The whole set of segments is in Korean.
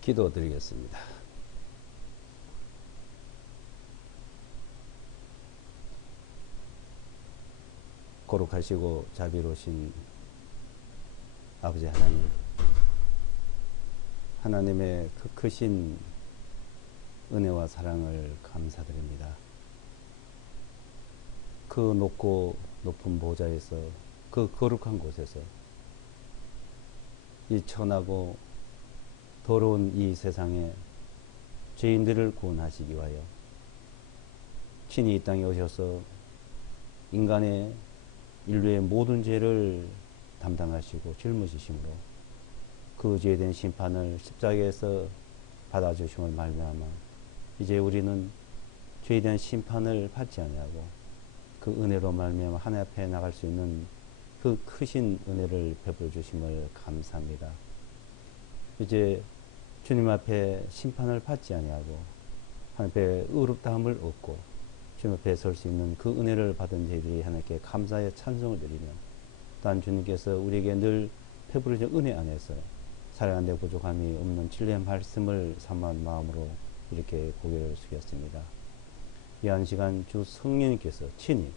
기도드리겠습니다. 거룩하시고 자비로우신 아버지 하나님, 하나님의 그 크신 은혜와 사랑을 감사드립니다. 그 높고 높은 보좌에서, 그 거룩한 곳에서 이 천하고 더러운 이 세상에 죄인들을 구원하시기 위하여 친히 이 땅에 오셔서 인간의 인류의 모든 죄를 담당하시고 짊어지심으로 그 죄에 대한 심판을 십자가에서 받아주심을 말미암아 이제 우리는 죄에 대한 심판을 받지 아니하고 그 은혜로 말미암아 하나님 앞에 나갈 수 있는 그 크신 은혜를 베풀어 주심을 감사합니다. 이제 주님 앞에 심판을 받지 아니하고 하나님 앞에 의롭다함을 얻고 주님 앞에 설 수 있는 그 은혜를 받은 저희들이 하나님께 감사의 찬송을 드리며, 또한 주님께서 우리에게 늘 베풀어 주신 은혜 안에서 살아가는 데 부족함이 없는 진리의 말씀을 삼한 마음으로 이렇게 고개를 숙였습니다. 이 한 시간 주 성령님께서 친히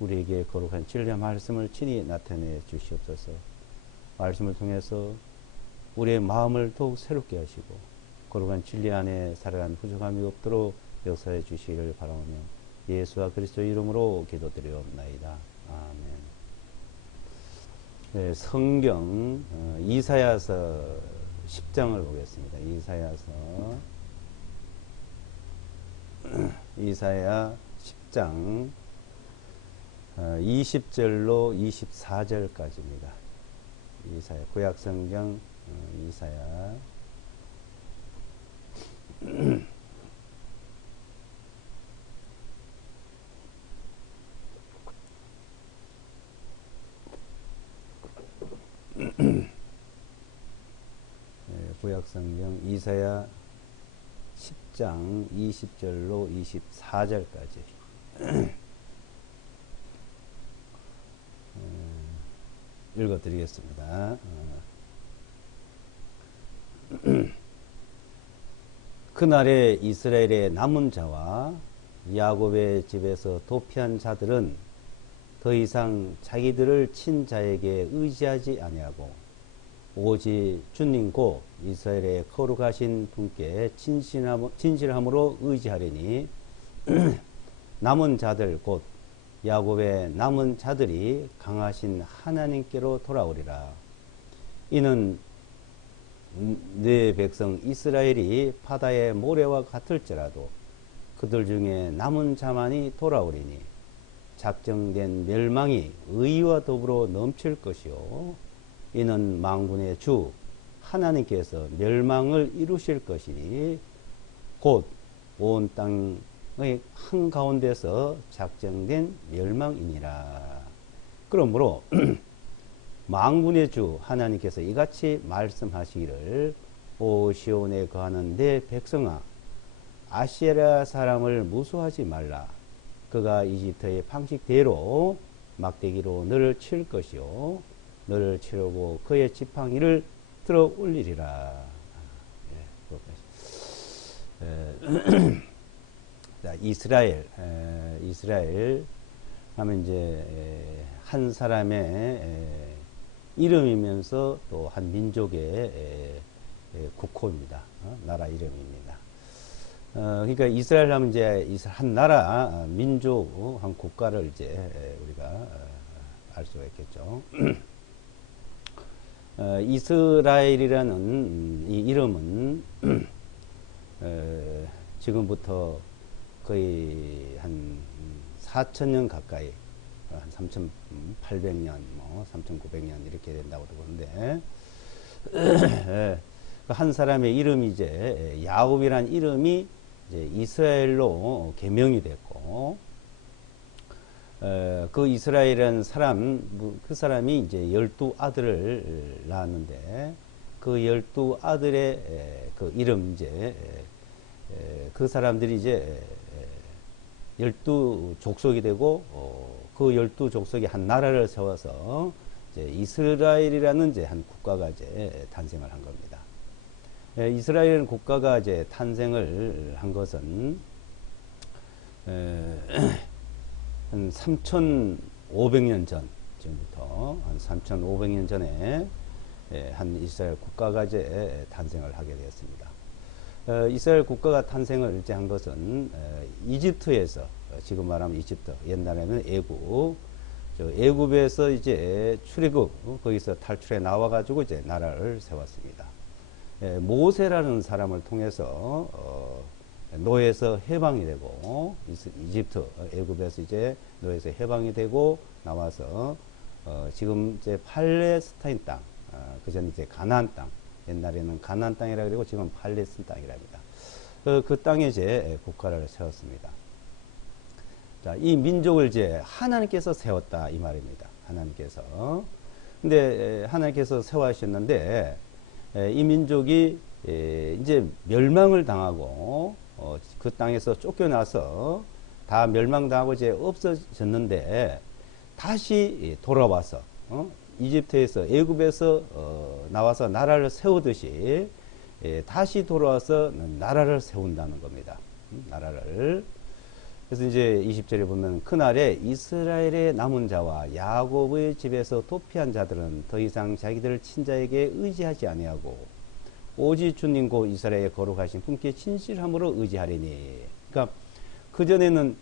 우리에게 거룩한 진리의 말씀을 친히 나타내 주시옵소서. 말씀을 통해서 우리의 마음을 더욱 새롭게 하시고 거룩한 진리 안에 살아가는 부족함이 없도록 역사해 주시기를 바라오며 예수와 그리스도의 이름으로 기도드리옵나이다. 아멘. 네, 성경 이사야서 10장을 보겠습니다. 이사야 10장 20절로 24절까지입니다. 이사야, 구약성경 이사야 10장 20절로 24절까지 읽어드리겠습니다. 그날에 이스라엘의 남은 자와 야곱의 집에서 도피한 자들은 더 이상 자기들을 친 자에게 의지하지 아니하고 오직 주님 곧 이스라엘의 거룩하신 분께 진실함으로 의지하리니 남은 자들 곧 야곱의 남은 자들이 강하신 하나님께로 돌아오리라. 이는 네 백성 이스라엘이 바다의 모래와 같을지라도 그들 중에 남은 자만이 돌아오리니 작정된 멸망이 의와 더불어 넘칠 것이요 이는 만군의 주 하나님께서 멸망을 이루실 것이니 곧 온 땅의 한가운데서 작정된 멸망이니라. 그러므로 만군의 주 하나님께서 이같이 말씀하시기를 오 시온에 거하는 내 백성아 아시라 사람을 무수하지 말라. 그가 이집트의 방식대로 막대기로 너를 칠 것이요 너를 치려고 그의 지팡이를 들어 올리리라. 이스라엘 하면 이제 한 사람의 이름이면서 또 한 민족의 국호입니다. 나라 이름입니다. 그러니까 이스라엘 하면 이제 한 나라, 민족, 한 국가를 이제 우리가 알 수가 있겠죠. 이스라엘이라는 이 이름은 지금부터 거의 한 4,000년 가까이, 한 3,800년, 3,900년 이렇게 된다고 그러는데, 한 사람의 이름이 이제 야곱이란 이름이 이제 이스라엘로 개명이 됐고, 그 이스라엘이라는 사람, 그 사람이 이제 12아들을 낳았는데, 그 12아들의 그 이름 이제 그 사람들이 이제 12족속이 되고 그 12족속이 한 나라를 세워서 이제 이스라엘이라는 이제 한 국가가 이제 탄생을 한 겁니다. 이스라엘 국가가 이제 탄생을 한 것은 한 3,500년 전부터 한 3,500년 전에 한 이스라엘 국가가 이제 탄생을 하게 되었습니다. 이스라엘 국가가 탄생을 이제 한 것은 이집트에서, 지금 말하면 이집트, 옛날에는 애굽에서 이제 출애굽, 거기서 탈출해 나와가지고 이제 나라를 세웠습니다. 모세라는 사람을 통해서 노예에서 해방이 되고, 이집트, 애굽에서 이제 노예에서 해방이 되고 나와서 지금 이제 팔레스타인 땅, 그전 이제 가나안 땅, 옛날에는 가나안 땅이라 그러고 지금 팔레스타인 땅이랍니다. 그 땅에 이제 국가를 세웠습니다. 자, 이 민족을 이제 하나님께서 세웠다 이 말입니다. 하나님께서. 근데 하나님께서 세워하셨는데 이 민족이 이제 멸망을 당하고 그 땅에서 쫓겨나서 다 멸망당하고 이제 없어졌는데 다시 돌아와서 이집트에서 애굽에서 나와서 나라를 세우듯이 다시 돌아와서 나라를 세운다는 겁니다. 나라를. 그래서 이제 20절에 보면 그날에 이스라엘의 남은 자와 야곱의 집에서 도피한 자들은 더 이상 자기들 친자에게 의지하지 아니하고 오직 주님 곧 이스라엘의 거룩하신 분께 진실함으로 의지하리니. 그러니까 그전에는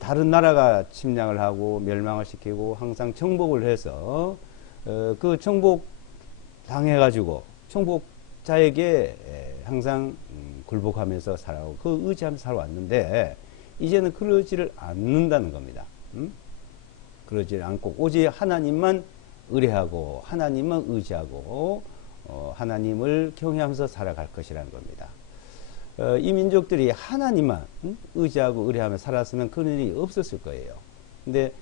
다른 나라가 침략을 하고 멸망을 시키고 항상 정복을 해서 그 정복 당해가지고 정복자에게 항상 굴복하면서 살아오고 그 의지하면서 살아왔는데 이제는 그러지를 않는다는 겁니다. 그러지 않고 오직 하나님만 의뢰하고 하나님만 의지하고 하나님을 경외하면서 살아갈 것이라는 겁니다. 이 민족들이 하나님만 의지하고 의뢰하며 살았으면 그런 일이 없었을 거예요. 근데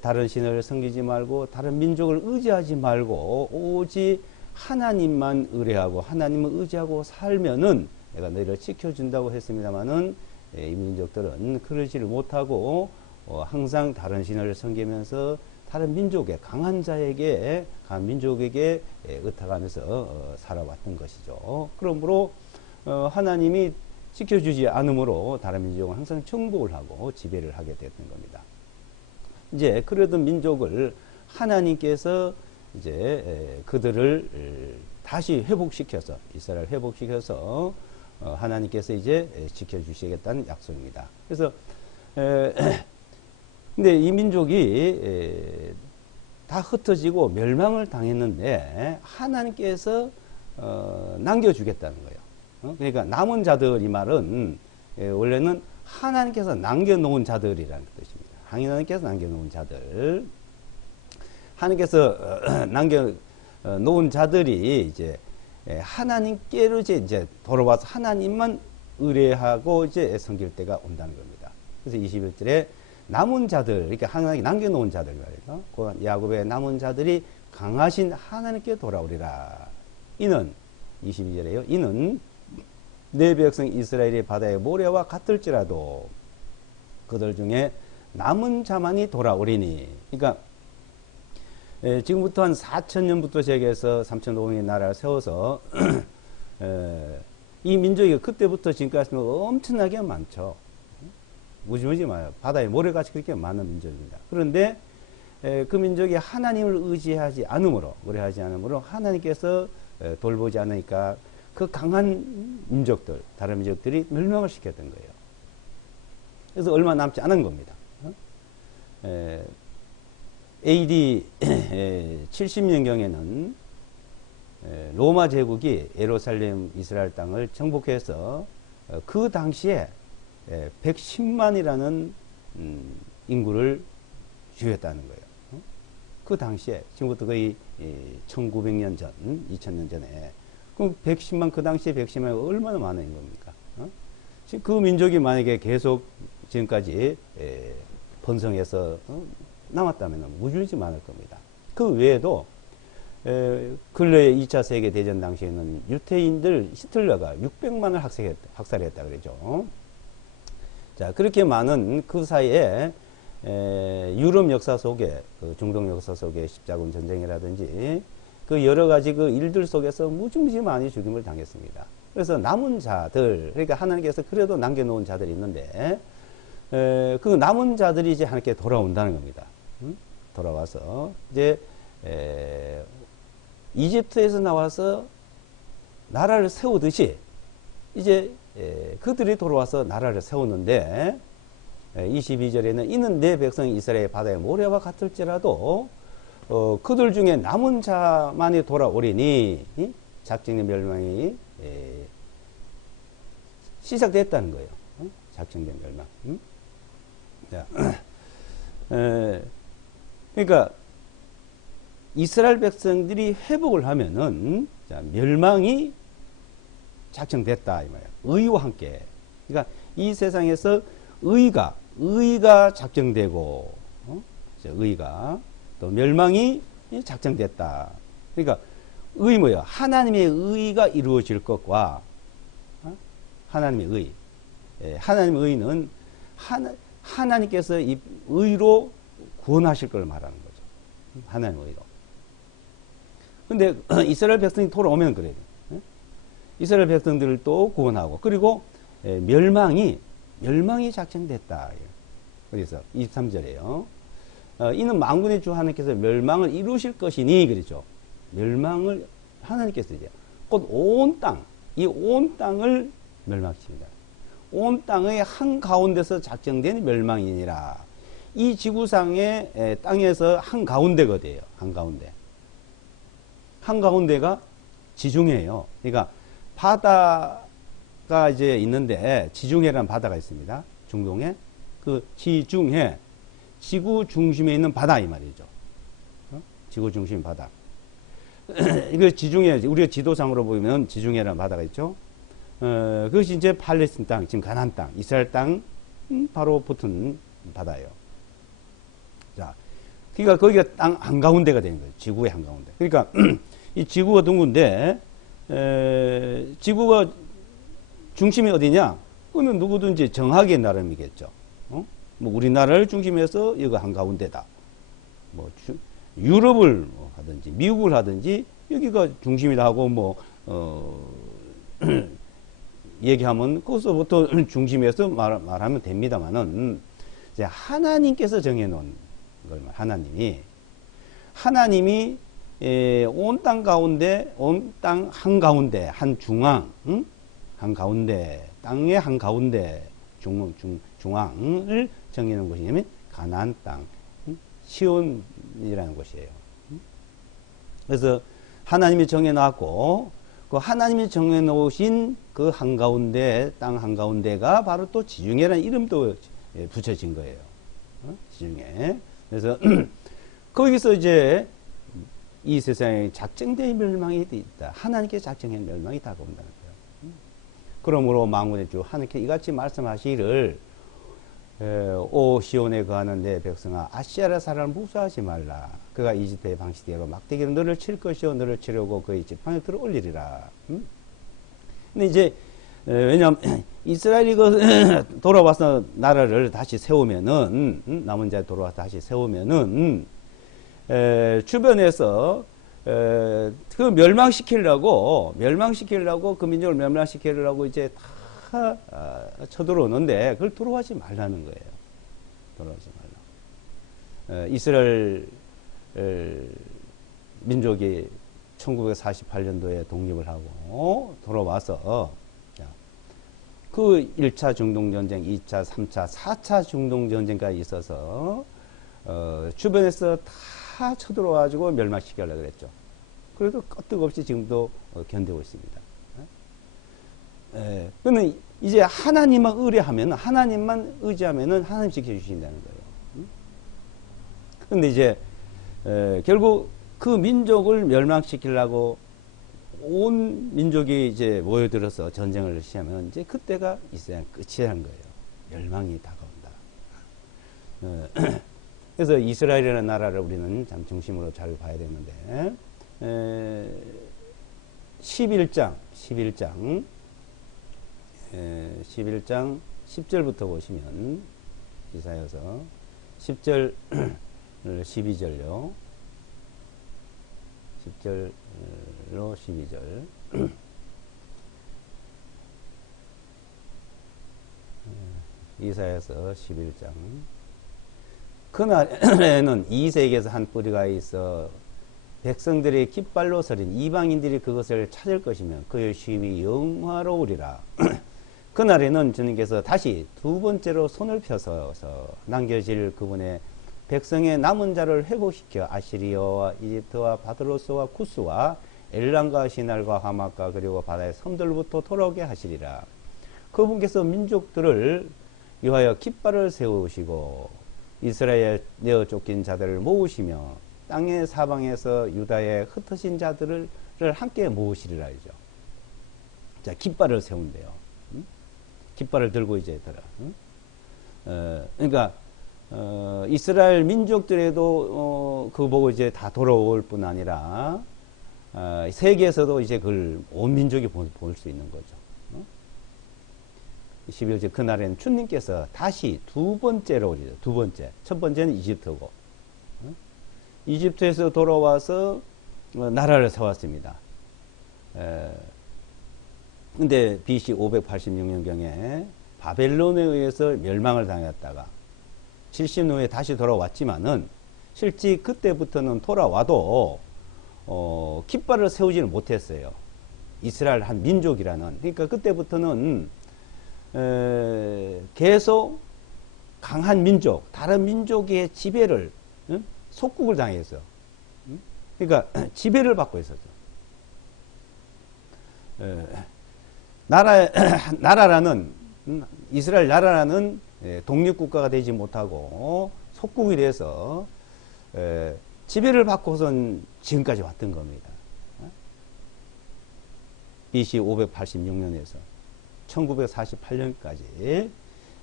다른 신을 섬기지 말고 다른 민족을 의지하지 말고 오직 하나님만 의뢰하고 하나님을 의지하고 살면은 내가 너희를 지켜준다고 했습니다마는 이 민족들은 그러지를 못하고 항상 다른 신을 섬기면서 다른 민족의 강한 민족에게 의탁하면서 살아왔던 것이죠. 그러므로 하나님이 지켜주지 않으므로 다른 민족은 항상 정복을 하고 지배를 하게 됐던 겁니다. 이제 그러던 민족을 하나님께서 이제 그들을 다시 회복시켜서 이스라엘 회복시켜서 하나님께서 이제 지켜주시겠다는 약속입니다. 그래서 근데 이 민족이 다 흩어지고 멸망을 당했는데 하나님께서 남겨주겠다는 거예요. 그러니까 남은 자들 이 말은 원래는 하나님께서 남겨놓은 자들이라는 뜻입니다. 하나님께서 남겨놓은 자들. 하나님께서 남겨놓은 자들이 이제 하나님께로 이제 돌아와서 하나님만 의뢰하고 이제 섬길 때가 온다는 겁니다. 그래서 21절에 남은 자들, 이렇게 하나님께 남겨놓은 자들 말이에요. 그 야곱의 남은 자들이 강하신 하나님께 돌아오리라. 이는 22절에요. 이는 내 백성 이스라엘이 바다의 모래와 같을지라도 그들 중에 남은 자만이 돌아오리니. 그러니까 지금부터 한 4,000년부터 시작해서 3,500년 나라를 세워서 이 민족이 그때부터 지금까지 엄청나게 많죠. 무지무지 많아요. 바다에 모래같이 그렇게 많은 민족입니다. 그런데 그 민족이 하나님을 의지하지 않으므로 하나님께서 돌보지 않으니까 그 강한 민족들, 다른 민족들이 멸망을 시켰던 거예요. 그래서 얼마 남지 않은 겁니다. AD 70년경에는 로마 제국이 예루살렘 이스라엘 땅을 정복해서 그 당시에 110만이라는 인구를 주였다는 거예요. 그 당시에 지금부터 거의 1900년 전, 2000년 전에 그럼 110만 그 당시에 110만이 얼마나 많은 겁니까? 지금 그 민족이 만약에 계속 지금까지 번성해서 남았다면 무지무지 많을 겁니다. 그 외에도 근래 2차 세계대전 당시에는 유태인들 히틀러가 600만을 학살했다 그러죠. 자, 그렇게 많은 그 사이에 유럽 역사 속에, 중동 역사 속에 십자군 전쟁이라든지 그 여러 가지 그 일들 속에서 무지무지 많이 죽임을 당했습니다. 그래서 남은 자들, 그러니까 하나님께서 그래도 남겨놓은 자들이 있는데, 그 남은 자들이 이제 하나님께 돌아온다는 겁니다. 돌아와서, 이제, 이집트에서 나와서 나라를 세우듯이, 이제, 그들이 돌아와서 나라를 세우는데, 22절에는 이는 내 백성 이스라엘 바다의 모래와 같을지라도, 그들 중에 남은 자만이 돌아오리니, 작정된 멸망이, 시작됐다는 거예요. 작정된 멸망. 자, 그러니까 이스라엘 백성들이 회복을 하면은 자, 멸망이 작정됐다 이 말이에요. 의와 함께. 그러니까 이 세상에서 의가 작정되고, 의가 또 멸망이 작정됐다. 그러니까 의 뭐예요? 하나님의 의가 이루어질 것과 하나님의 의. 하나님의 의는 하나님께서 이 의로 구원하실 걸 말하는 거죠. 하나님의 의로. 근데 이스라엘 백성이 돌아오면 그래요. 이스라엘 백성들을 또 구원하고, 그리고 멸망이 작정됐다. 그래서 23절에요. 이는 만군의 주 하나님께서 멸망을 이루실 것이니 그랬죠. 멸망을 하나님께서 이제 곧 온 땅, 이 온 땅을 멸망시킵니다. 온 땅의 한가운데서 작정된 멸망이니라. 이 지구상의 땅에서 한가운데가 돼요. 한가운데가 지중해예요. 그러니까 바다가 이제 있는데 지중해라는 바다가 있습니다. 중동에. 그 지중해, 지구 중심에 있는 바다 이 말이죠. 지구 중심 바다. 이거 지중해, 우리가 지도상으로 보면 지중해라는 바다가 있죠. 그것이 이제 팔레스틴 땅, 지금 가나안 땅, 이스라엘 땅 바로 붙은 바다예요. 자, 그러니까 거기가 땅 한가운데가 되는 거예요. 지구의 한가운데. 그러니까 이 지구가 둥근데 지구가 중심이 어디냐? 그거는 누구든지 정하기 나름이겠죠. 뭐 우리나라를 중심해서 여기가 한가운데다. 뭐 유럽을 하든지 미국을 하든지 여기가 중심이다 하고 뭐 얘기하면 그것부터 중심에서 말하면 됩니다만은 이제 하나님께서 정해놓은 걸 하나님이 온 땅 가운데, 온 땅 한가운데, 한 중앙, 한가운데, 땅의 한가운데, 중앙을 정해놓은 곳이냐면 가나안 땅, 시온이라는 곳이에요. 그래서 하나님이 정해놨고, 그 하나님이 정해놓으신 그 한가운데, 땅 한가운데가 바로 또 지중해라는 이름도 붙여진 거예요. 지중해. 그래서 거기서 이제 이 세상에 작정된 멸망이 있다. 하나님께 작정한 멸망이 다가온다는 거예요. 그러므로 만군의 주 하나님께 이같이 말씀하시기를 오 시온에 거하는 내 백성아 아시아라 사람을 무수하지 말라. 그가 이집트의 방식대로 막대기로 너를 칠 것이요 너를 치려고 그의 지팡이를 들어 올리리라. 근데 이제 왜냐하면 이스라엘이 돌아와서 나라를 다시 세우면은 남은 자 돌아와서 다시 세우면은 주변에서 그 멸망시키려고 그 민족을 멸망시키려고 이제 다 쳐들어오는데 그걸 들어오지 말라는 거예요. 들어오지 말라. 이스라엘 민족이 1948년도에 독립을 하고 돌아와서 그 1차 중동전쟁, 2차, 3차, 4차 중동전쟁까지 있어서 주변에서 다 쳐들어와가지고 멸망시키려고 그랬죠. 그래도 끄떡없이 지금도 견디고 있습니다. 그러면 이제 하나님만 하나님만 의지하면은 하나님 지켜주신다는 거예요. 그런데 이제 결국 그 민족을 멸망시키려고 온 민족이 이제 모여들어서 전쟁을 시작하면 이제 그때가 이스라엘 끝이라는 거예요. 멸망이 다가온다. 그래서 이스라엘이라는 나라를 우리는 참 중심으로 잘 봐야 되는데 11장 10절부터 보시면 이사야서 10절 12절요. 10절로 12절 이사야서 11장. 그날에는 이색에서 한 뿌리가 있어 백성들의 깃발로 서린 이방인들이 그것을 찾을 것이며 그의 쉼이 영화로우리라. 그날에는 주님께서 다시 두 번째로 손을 펴서 남겨질 그분의 백성의 남은 자를 회복시켜 아시리아와 이집트와 바드로스와 쿠스와 엘람과 시날과 하맛과 그리고 바다의 섬들부터 돌아오게 하시리라. 그분께서 민족들을 위하여 깃발을 세우시고 이스라엘 내어 쫓긴 자들을 모으시며 땅의 사방에서 유다의 흩어진 자들을 함께 모으시리라 하죠. 자, 깃발을 세운대요. 깃발을 들고 이제 들어. 그러니까 이스라엘 민족들에도 그거 보고 이제 다 돌아올 뿐 아니라 세계에서도 이제 그걸 온 민족이 볼 수 있는 거죠. 11절 그날에는 주님께서 다시 두 번째로 오리죠. 두 번째. 첫 번째는 이집트고 이집트에서 돌아와서 나라를 세웠습니다. 근데 BC 586년경에 바벨론에 의해서 멸망을 당했다가 70년 후에 다시 돌아왔지만은 실제 그때부터는 돌아와도 깃발을 세우지는 못했어요. 이스라엘 한 민족이라는. 그러니까 그때부터는 계속 강한 민족, 다른 민족의 지배를 속국을 당했어. 그러니까 지배를 받고 있었죠. 나라라는 이스라엘 나라라는 독립국가가 되지 못하고 속국이 돼서 지배를 받고선 지금까지 왔던 겁니다. BC 586년에서 1948년까지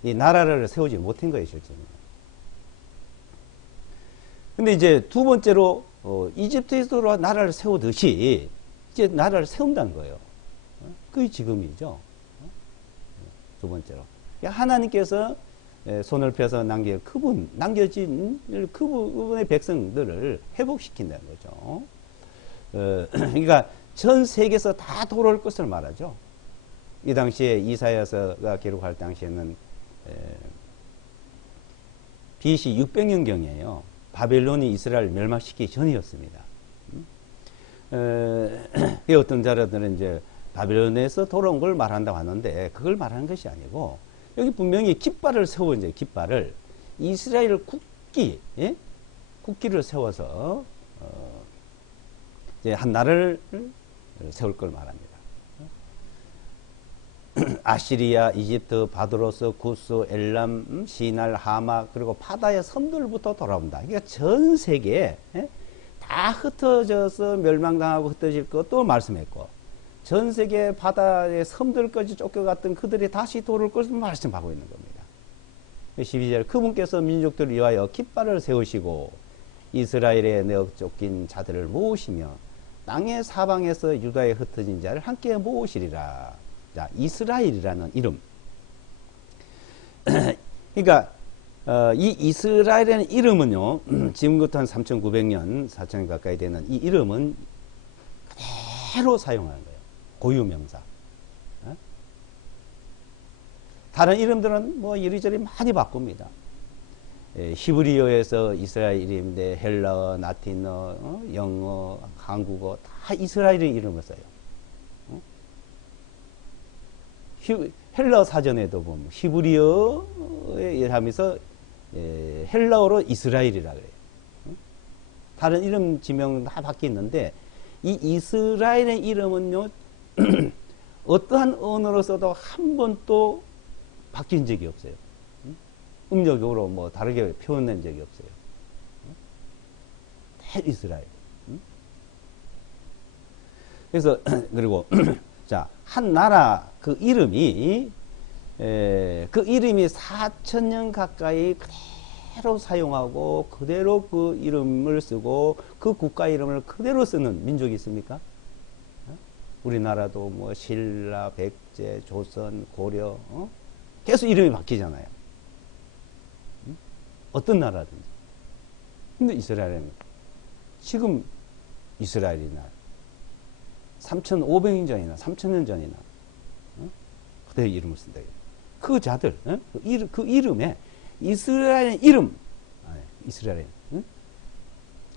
이 나라를 세우지 못한 거예요, 실제는. 근데 이제 두 번째로 이집트에서 나라를 세우듯이 이제 나라를 세운다는 거예요. 그게 지금이죠. 두 번째로. 하나님께서 손을 펴서 남겨진 그분의 백성들을 회복시킨다는 거죠. 그러니까 전 세계에서 다 돌아올 것을 말하죠. 이 당시에 이사야서가 기록할 당시에는 BC 600년경이에요. 바벨론이 이스라엘 멸망시키기 전이었습니다. 어떤 자료들은 이제 바벨론에서 돌아온 걸 말한다고 하는데 그걸 말하는 것이 아니고 여기 분명히 깃발을 세워 이제 깃발을 이스라엘 국기를 세워서 이제 한 나라를 세울 걸 말합니다. 아시리아, 이집트, 바드로스, 구스, 엘람, 시날, 하마 그리고 바다의 섬들부터 돌아온다. 그러니까 전 세계에 다 흩어져서 멸망당하고 흩어질 것도 말씀했고 전 세계 바다의 섬들까지 쫓겨갔던 그들이 다시 돌아올 것을 말씀하고 있는 겁니다. 12절 그분께서 민족들을 위하여 깃발을 세우시고 이스라엘에 내어 쫓긴 자들을 모으시며 땅의 사방에서 유다에 흩어진 자를 함께 모으시리라. 자, 이스라엘이라는 이름. 그러니까 이 이스라엘이라는 이름은요. 지금부터 한 3,900년, 4,000년 가까이 되는 이 이름은 그대로 사용하는 거예요. 고유명사. 다른 이름들은 뭐 이리저리 많이 바꿉니다. 히브리어에서 이스라엘 이름인데 헬라어, 라틴어, 영어, 한국어 다 이스라엘의 이름을 써요. 헬라어 사전에도 보면 히브리어에 하면서 헬라어로 이스라엘이라 그래요. 다른 이름 지명은 다 바뀌었는데 이 이스라엘의 이름은요 어떠한 언어로 써도 한 번도 바뀐 적이 없어요. 음력으로 뭐 다르게 표현된 적이 없어요. 다 이스라엘. 그래서 그리고 자, 한 나라 그 이름이 4,000년 가까이 그대로 사용하고 그대로 그 이름을 쓰고 그 국가 이름을 그대로 쓰는 민족이 있습니까? 우리나라도 뭐 신라, 백제, 조선, 고려 계속 이름이 바뀌잖아요. 어떤 나라든지. 근데 이스라엘은 지금 이스라엘이나 3,500년 전이나 3,000년 전이나 그대로 이름을 쓴다. 그 자들, 그 이름에 이스라엘의 이름, 이스라엘,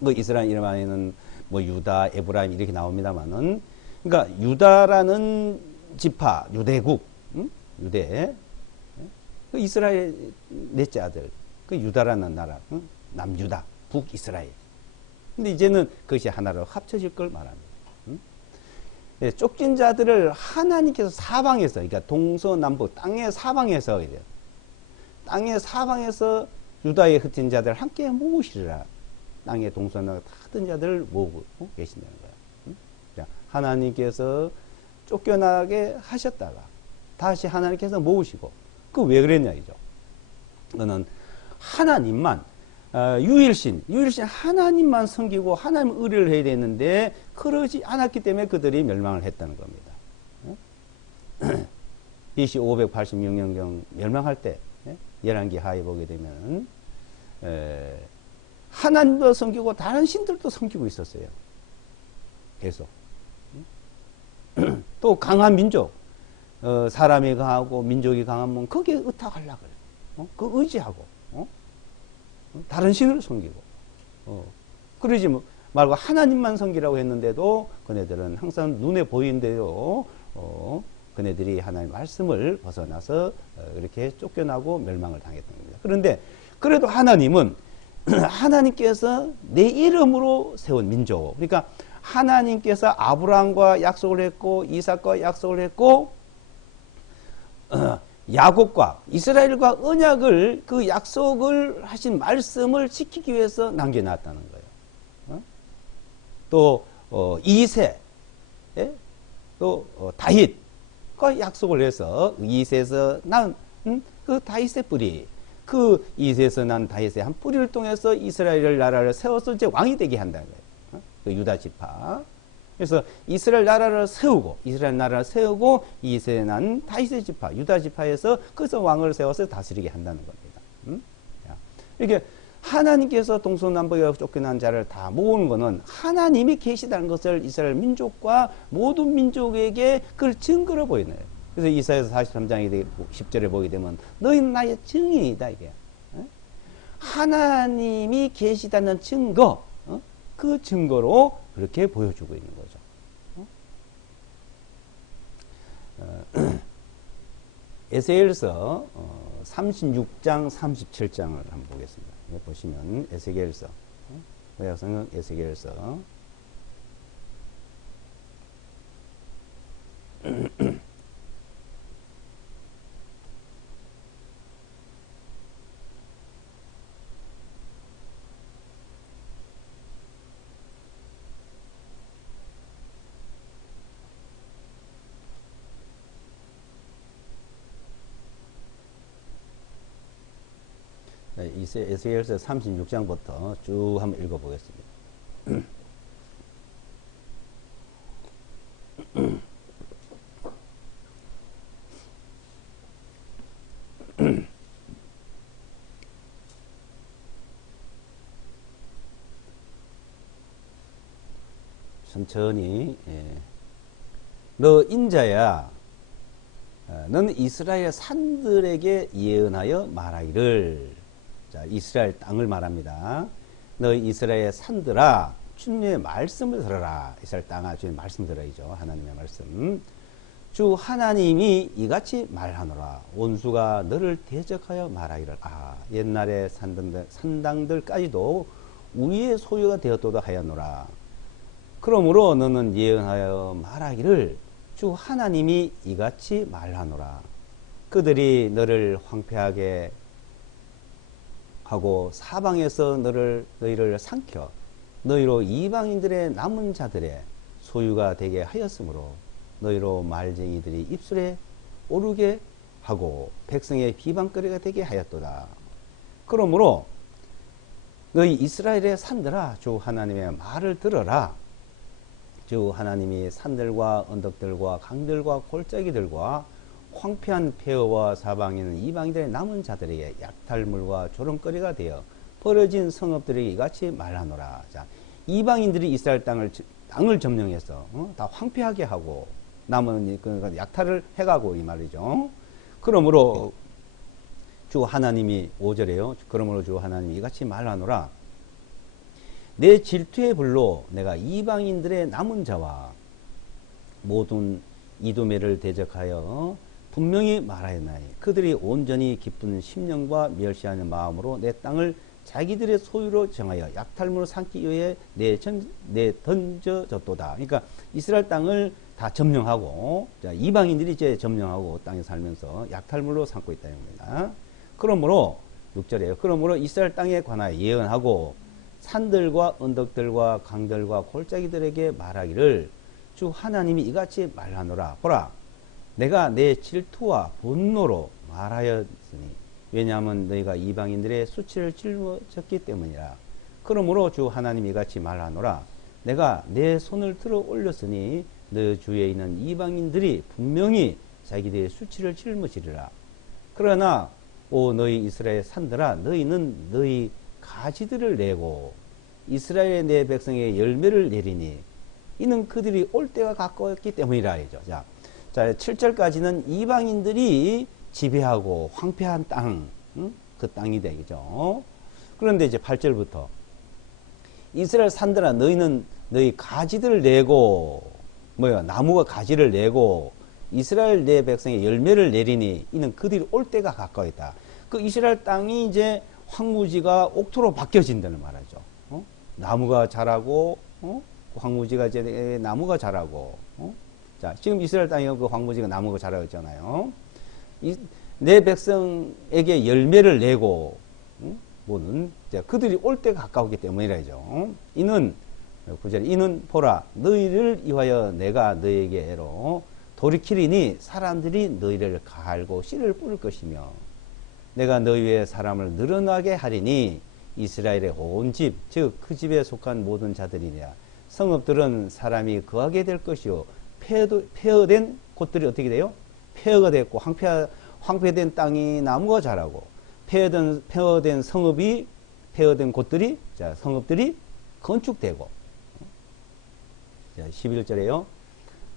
그 이스라엘 이름 안에는 뭐 유다, 에브라임 이렇게 나옵니다만은, 그러니까 유다라는 지파, 유대국, 유대, 그 이스라엘 넷째 아들, 그 유다라는 나라, 남유다, 북이스라엘. 근데 이제는 그것이 하나로 합쳐질 걸 말합니다. 예, 쫓긴 자들을 하나님께서 사방에서, 그러니까 동서남북 땅의 사방에서, 땅의 사방에서 유다에 흩은 자들을 함께 모으시리라. 땅의 동서남북 흩은 자들을 모으고 계신다는 거예요. 하나님께서 쫓겨나게 하셨다가 다시 하나님께서 모으시고, 그 왜 그랬냐 이죠. 그거는 하나님만, 유일신 하나님만 섬기고 하나님 의를 해야 되는데 그러지 않았기 때문에 그들이 멸망을 했다는 겁니다. BC 586년경 멸망할 때 열왕기 하에 보게 되면 하나님도 섬기고 다른 신들도 섬기고 있었어요. 계속. 또 강한 민족, 사람이 강하고 민족이 강하면 거기에 의탁하려고 그래요. 그 의지하고 다른 신을 섬기고 그러지 말고 하나님만 섬기라고 했는데도 그네들은 항상 눈에 보이는데도 그네들이 하나님의 말씀을 벗어나서 이렇게 쫓겨나고 멸망을 당했던 겁니다. 그런데 그래도 하나님은 하나님께서 내 이름으로 세운 민족, 그러니까 하나님께서 아브라함과 약속을 했고 이삭과 약속을 했고 야곱과 이스라엘과 언약을, 그 약속을 하신 말씀을 지키기 위해서 남겨놨다는 거예요. 또 이세, 또 다윗과 약속을 해서 이세에서 난 그 다윗의 뿌리, 그 이세에서 난 다윗의 한 뿌리를 통해서 이스라엘 나라를 세워서 이제 왕이 되게 한다는 거예요. 그 유다 지파. 그래서 이스라엘 나라를 세우고 이세에 난 다윗의 지파, 유다 지파에서 그래서 왕을 세워서 다스리게 한다는 겁니다. 이렇게 하나님께서 동서남북에 쫓겨난 자를 다 모으는 것은 하나님이 계시다는 것을 이스라엘 민족과 모든 민족에게 그걸 증거로 보이는 거예요. 그래서 이사야서 43장 10절에 보게 되면 너희는 나의 증인이다 이게. 하나님이 계시다는 증거, 그 증거로 그렇게 보여주고 있는 거죠. 에스겔서 36장 37장을 한번 보겠습니다. 보시면 에스겔서, 구약성경 에스겔서 에스겔서 36장부터 쭉 한번 읽어보겠습니다. 천천히. 너 인자야, 너는 이스라엘 산들에게 예언하여 말하기를. 자, 이스라엘 땅을 말합니다. 너 이스라엘 산들아, 주님의 말씀을 들어라. 이스라엘 땅아, 주님의 말씀 들어야죠. 하나님의 말씀. 주 하나님이 이같이 말하노라. 온수가 너를 대적하여 말하기를. 옛날에 산당들까지도 우리의 소유가 되었도다 하였노라. 그러므로 너는 예언하여 말하기를 주 하나님이 이같이 말하노라. 그들이 너를 황폐하게 하고 사방에서 너희를 삼켜 너희로 이방인들의 남은 자들의 소유가 되게 하였으므로 너희로 말쟁이들이 입술에 오르게 하고 백성의 비방거리가 되게 하였도다. 그러므로 너희 이스라엘의 산들아, 주 하나님의 말을 들어라. 주 하나님이 산들과 언덕들과 강들과 골짜기들과 황폐한 폐허와 사방에 있는 이방인들의 남은 자들에게 약탈물과 조롱거리가 되어 버려진 성읍들에게 이같이 말하노라. 자, 이방인들이 이스라엘 땅을 점령해서 다 황폐하게 하고 남은 약탈을 해가고 이 말이죠. 그러므로 주 하나님이 5절에요. 그러므로 주 하나님이 이같이 말하노라. 내 질투의 불로 내가 이방인들의 남은 자와 모든 이두매를 대적하여 분명히 말하였나니 그들이 온전히 기쁜 심령과 멸시하는 마음으로 내 땅을 자기들의 소유로 정하여 약탈물을 삼기 위해 내 던져졌도다. 그러니까 이스라엘 땅을 다 점령하고 이방인들이 이제 점령하고 땅에 살면서 약탈물로 삼고 있다는 겁니다. 그러므로 6절에요. 그러므로 이스라엘 땅에 관하여 예언하고 산들과 언덕들과 강들과 골짜기들에게 말하기를 주 하나님이 이같이 말하노라. 보라, 내가 내 질투와 분노로 말하였으니 왜냐하면 너희가 이방인들의 수치를 짊어졌기 때문이라. 그러므로 주 하나님이 이같이 말하노라. 내가 내 손을 들어 올렸으니 너 주위에 있는 이방인들이 분명히 자기들의 수치를 짊어지리라. 그러나 오 너희 이스라엘 산들아, 너희는 너희 가지들을 내고 이스라엘의 내 백성의 열매를 내리니 이는 그들이 올 때가 가까웠기 때문이라. 자, 7절까지는 이방인들이 지배하고 황폐한 땅, 그 땅이 되겠죠. 그런데 이제 8절부터 이스라엘 산들아, 너희는 너희 가지들을 내고 나무가 가지를 내고 이스라엘 내 백성의 열매를 내리니 이는 그들이 올 때가 가까웠다. 그 이스라엘 땅이 이제 황무지가 옥토로 바뀌어진다는 말이죠. 나무가 자라고, 황무지가 이제 나무가 자라고. 자, 지금 이스라엘 땅에 그 황무지가 나무가 자라고 있잖아요. 내 백성에게 열매를 내고, 뭐는 그들이 올 때가 가까웠기 때문이라죠. 이는 9절, 이는 보라, 너희를 위하여 내가 너희에게로 돌이키리니 사람들이 너희를 갈고 씨를 뿌릴 것이며 내가 너희 위에 사람을 늘어나게 하리니 이스라엘의 온 집, 즉 그 집에 속한 모든 자들이냐. 성읍들은 사람이 거하게 될 것이요 폐허된 곳들이 어떻게 돼요? 폐허가 됐고 황폐된 땅이 나무가 자라고 폐허된 성읍이 폐허된 곳들이 성읍들이 건축되고. 자, 11절에요.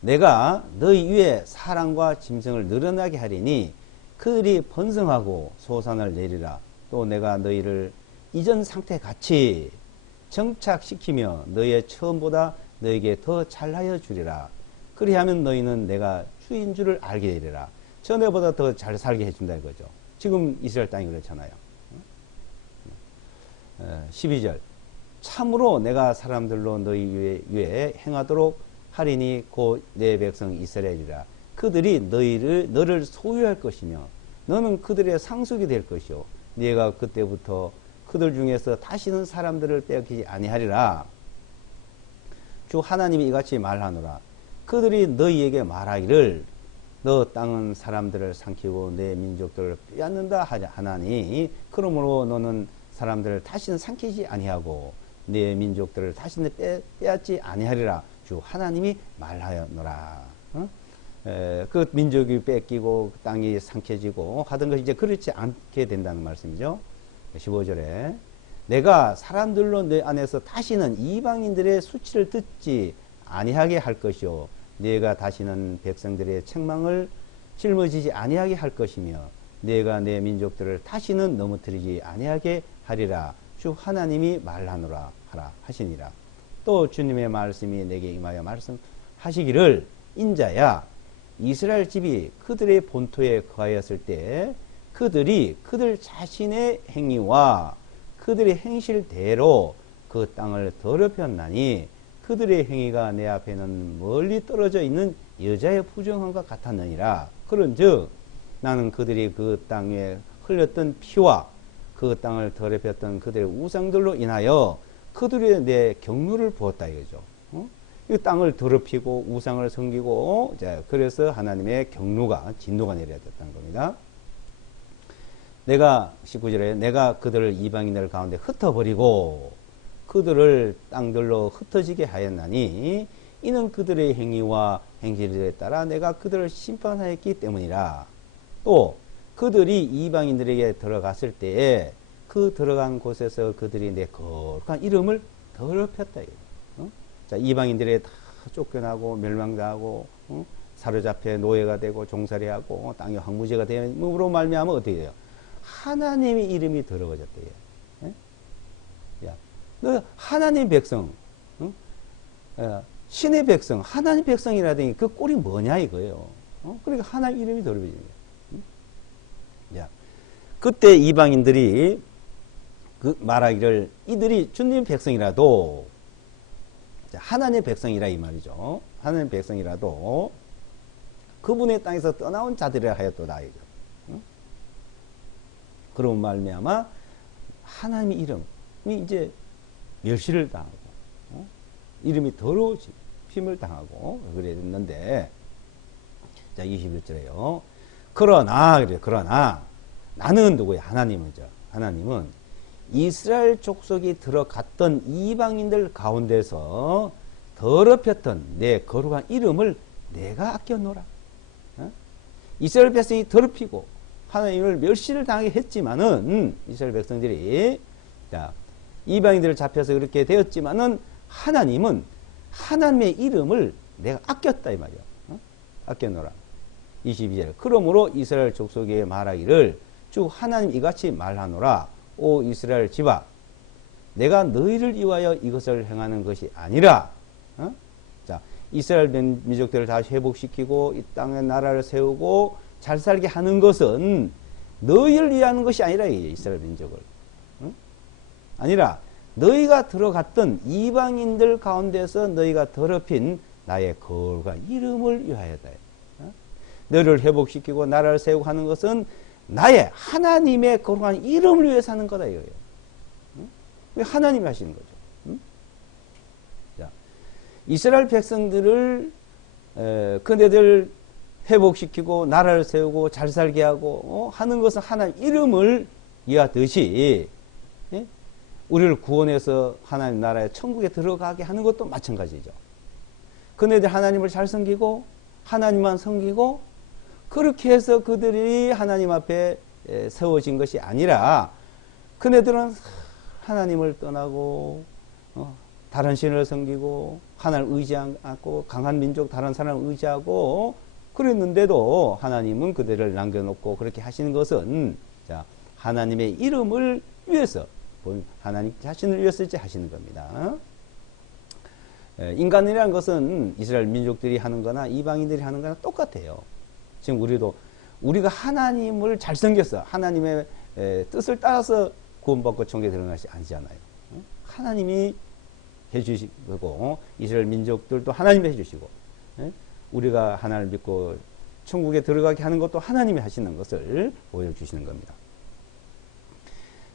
내가 너희 위에 사람과 짐승을 늘어나게 하리니 그들이 번성하고 소산을 내리라. 또 내가 너희를 이전 상태 같이 정착시키며 너희의 처음보다 너희에게 더 잘하여 주리라. 그리하면 너희는 내가 주인 줄을 알게 되리라. 전에보다 더 잘 살게 해준다 이거죠. 지금 이스라엘 땅이 그렇잖아요. 12절. 참으로 내가 사람들로 너희 위에 행하도록 하리니 곧 내 백성 이스라엘이라. 그들이 너를 소유할 것이며 너는 그들의 상속이 될 것이요 네가 그때부터 그들 중에서 다시는 사람들을 빼앗기지 아니하리라. 주 하나님이 이같이 말하노라. 그들이 너희에게 말하기를 너 땅은 사람들을 삼키고 내 민족들을 빼앗는다 하나니 그러므로 너는 사람들을 다시는 삼키지 아니하고 내 민족들을 다시는 빼앗지 아니하리라. 주 하나님이 말하노라. 그 민족이 뺏기고 그 땅이 삼켜지고 하던 것이 이제 그렇지 않게 된다는 말씀이죠. 15절에 내가 사람들로 내 안에서 다시는 이방인들의 수치를 듣지 아니하게 할 것이요 네가 다시는 백성들의 책망을 짊어지지 아니하게 할 것이며 네가 내 민족들을 다시는 넘어뜨리지 아니하게 하리라. 주 하나님이 말하노라 하라 하시니라. 또 주님의 말씀이 내게 임하여 말씀하시기를 인자야 이스라엘 집이 그들의 본토에 거하였을 때 그들이 그들 자신의 행위와 그들의 행실대로 그 땅을 더럽혔나니 그들의 행위가 내 앞에는 멀리 떨어져 있는 여자의 부정함과 같았느니라. 그런즉 나는 그들이 그 땅에 흘렸던 피와 그 땅을 더럽혔던 그들의 우상들로 인하여 그들의 내 경륜을 부었다 이거죠. 이 땅을 더럽히고 우상을 섬기고 그래서 하나님의 경로가 진노가 내려야 됐다는 겁니다. 내가 19절에 내가 그들을 이방인들 가운데 흩어버리고 그들을 땅들로 흩어지게 하였나니 이는 그들의 행위와 행실에 따라 내가 그들을 심판하였기 때문이라. 또 그들이 이방인들에게 들어갔을 때에 그 들어간 곳에서 그들이 내 거룩한 이름을 더럽혔다. 자, 이방인들에게 다 쫓겨나고 멸망당하고 사로잡혀 노예가 되고 종살이하고 땅이 황무지가 됨으로 말미암아 어떻게 돼요? 하나님의 이름이 더러워졌대요. 야, 너 하나님 백성, 응? 신의 백성, 하나님 백성이라더니 그 꼴이 뭐냐 이거예요. 그러니까 하나님 이름이 더러워지는 거예요. 야, 그때 이방인들이 그 말하기를 이들이 주님 백성이라도 하나님의 백성이라 이 말이죠. 하나님의 백성이라도 그분의 땅에서 떠나온 자들이라 하였도다 이거. 그런 말미암아 하나님의 이름이 이제 멸시를 당하고 이름이 더러워짐을 당하고 그랬는데 자 21절에요. 그러나 나는 누구야? 하나님이죠. 하나님은 이스라엘 족속이 들어갔던 이방인들 가운데서 더럽혔던 내 거룩한 이름을 내가 아껴노라. 이스라엘 백성이 더럽히고 하나님을 멸시를 당하게 했지만은 이스라엘 백성들이 자 이방인들 잡혀서 그렇게 되었지만은 하나님은 하나님의 이름을 내가 아꼈다 이 말이야. 아껴노라. 22절. 그러므로 이스라엘 족속에 말하기를 주 하나님 이같이 말하노라. 오 이스라엘 집아, 내가 너희를 위하여 이것을 행하는 것이 아니라, 자 이스라엘 민족들을 다시 회복시키고 이 땅에 나라를 세우고 잘 살게 하는 것은 너희를 위하는 것이 아니라 이스라엘 민족을 아니라 너희가 들어갔던 이방인들 가운데서 너희가 더럽힌 나의 거룩한 이름을 위하여다. 너희를 회복시키고 나라를 세우고 하는 것은 나의 하나님의 거룩한 이름을 위해서 하는 거다 이거예요. 하나님이 하시는 거죠. 자, 이스라엘 백성들을 그네들 회복시키고 나라를 세우고 잘 살게 하고 하는 것은 하나님 이름을 위하듯이 우리를 구원해서 하나님 나라의 천국에 들어가게 하는 것도 마찬가지죠. 그네들 하나님을 잘 섬기고 하나님만 섬기고 그렇게 해서 그들이 하나님 앞에 세워진 것이 아니라 그네들은 하나님을 떠나고 다른 신을 섬기고 하나님을 의지하지 않고 강한 민족 다른 사람을 의지하고 그랬는데도 하나님은 그들을 남겨놓고 그렇게 하시는 것은 자, 하나님의 이름을 위해서 하나님 자신을 위해서 하시는 겁니다. 인간이라는 것은 이스라엘 민족들이 하는 거나 이방인들이 하는 거나 똑같아요. 지금 우리가 하나님을 잘 섬겼어. 하나님의 뜻을 따라서 구원받고 천국에 들어간 것이 아니잖아요. 하나님이 해주시고 이스라엘 민족들도 하나님이 해주시고 우리가 하나님을 믿고 천국에 들어가게 하는 것도 하나님이 하시는 것을 보여주시는 겁니다.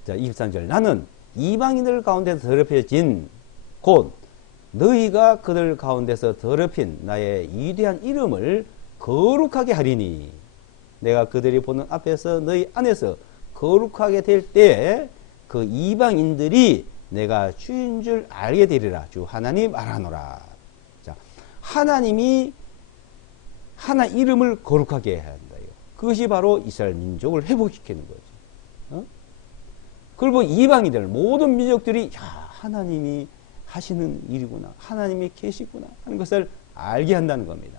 자, 23절. 나는 이방인들 가운데서 더럽혀진 곧 너희가 그들 가운데서 더럽힌 나의 위대한 이름을 거룩하게 하리니 내가 그들이 보는 앞에서 너희 안에서 거룩하게 될 때 그 이방인들이 내가 주인 줄 알게 되리라. 주 하나님 말하노라. 자, 하나님이 하나 이름을 거룩하게 해야 한다. 그것이 바로 이스라엘 민족을 회복시키는 거죠. 그리고 이방인들 모든 민족들이 야, 하나님이 하시는 일이구나. 하나님이 계시구나 하는 것을 알게 한다는 겁니다.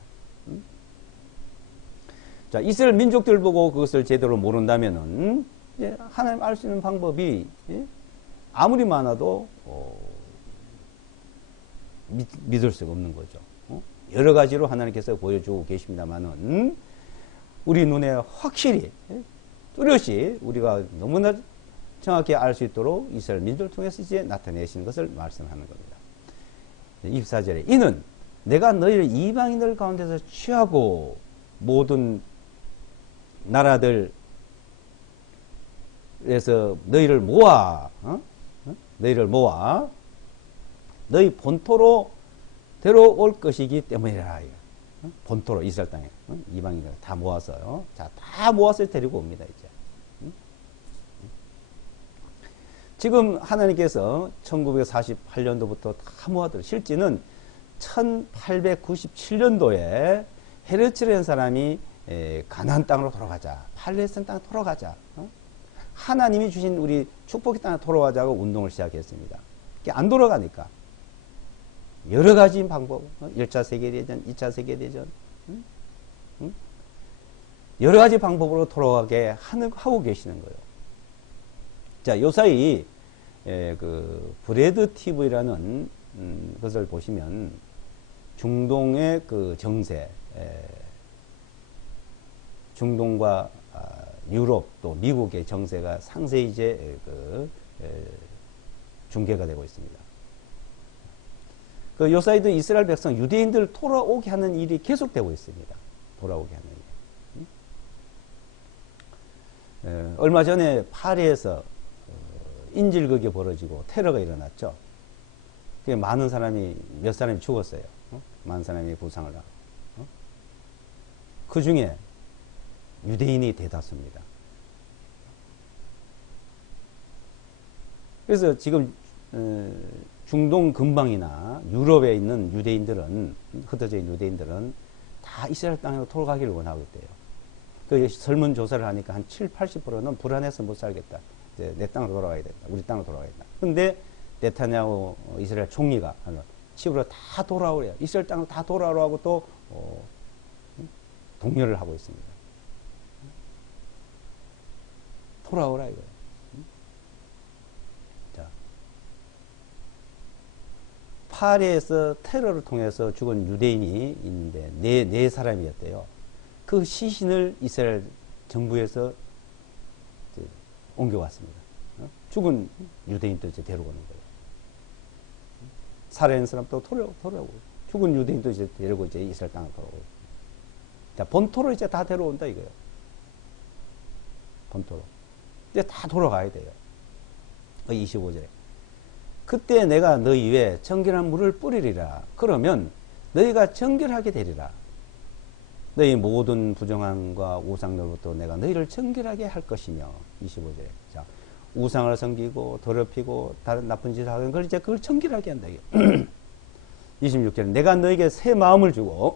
자, 이스라엘 민족들 보고 그것을 제대로 모른다면은 이제 하나님 알 수 있는 방법이 아무리 많아도 믿을 수가 없는 거죠. 여러 가지로 하나님께서 보여주고 계십니다만은 우리 눈에 확실히 뚜렷이 우리가 너무나 정확히 알 수 있도록 이스라엘 민족을 통해서 이제 나타내시는 것을 말씀하는 겁니다. 24절에 이는 내가 너희를 이방인들 가운데서 취하고 모든 나라들에서 너희를 모아 너희 본토로 데려올 것이기 때문이라. 본토로 이스라엘 땅에 이방인들 다 모아서요. 자, 다 모아서 데리고 옵니다. 이제 지금 하나님께서 1948년도부터 다 모아들 실제는 1897년도에 헤르츠라는 사람이 가나안 땅으로 돌아가자, 팔레스타인 땅으로 돌아가자, 하나님이 주신 우리 축복의 땅에 돌아가자고 운동을 시작했습니다. 안 돌아가니까 여러 가지 방법, 1차 세계대전, 2차 세계대전, 여러 가지 방법으로 돌아가게 하고 계시는 거예요. 자, 요 사이 그 브레드 TV라는 것을 보시면 중동의 그 정세, 중동과 유럽 또 미국의 정세가 상세히 이제 중계가 되고 있습니다. 그 요 사이도 이스라엘 백성 유대인들 돌아오게 하는 일이 계속되고 있습니다. 돌아오게 하는 일. 얼마 전에 파리에서 인질극이 벌어지고 테러가 일어났죠. 많은 사람이 몇 사람이 죽었어요. 많은 사람이 부상을 하고. 그 중에 유대인이 대다수입니다. 그래서 지금 중동 근방이나 유럽에 있는 유대인들은, 흩어져 있는 유대인들은 다 이스라엘 땅으로 돌아가기를 원하고 있대요. 그 설문조사를 하니까 한 7, 80%는 불안해서 못 살겠다. 이제 내 땅으로 돌아가야 된다. 우리 땅으로 돌아가야 된다. 근데 네타냐후 이스라엘 총리가 집으로 다 돌아오래요. 이스라엘 땅으로 다 돌아오라고 또 독려를 하고 있습니다. 돌아오라 이거예요. 자, 파리에서 테러를 통해서 죽은 유대인이 있는데 네 사람이었대요. 그 시신을 이스라엘 정부에서 옮겨왔습니다. 죽은 유대인도 이제 데려오는 거예요. 살아있는 사람도 돌아오고, 죽은 유대인도 이제 데리고 이제 이스라엘 땅을 돌아오고. 자, 본토로 이제 다 데려온다 이거예요. 본토로. 이제 다 돌아가야 돼요. 25절에. 그때 내가 너희 위에 정결한 물을 뿌리리라. 그러면 너희가 정결하게 되리라. 너희 모든 부정함과 우상들로부터 내가 너희를 정결하게 할 것이며. 25절에. 자, 우상을 섬기고 더럽히고 다른 나쁜 짓을 하는 걸 이제 그걸 정결하게 한다. 26절에 내가 너희에게 새 마음을 주고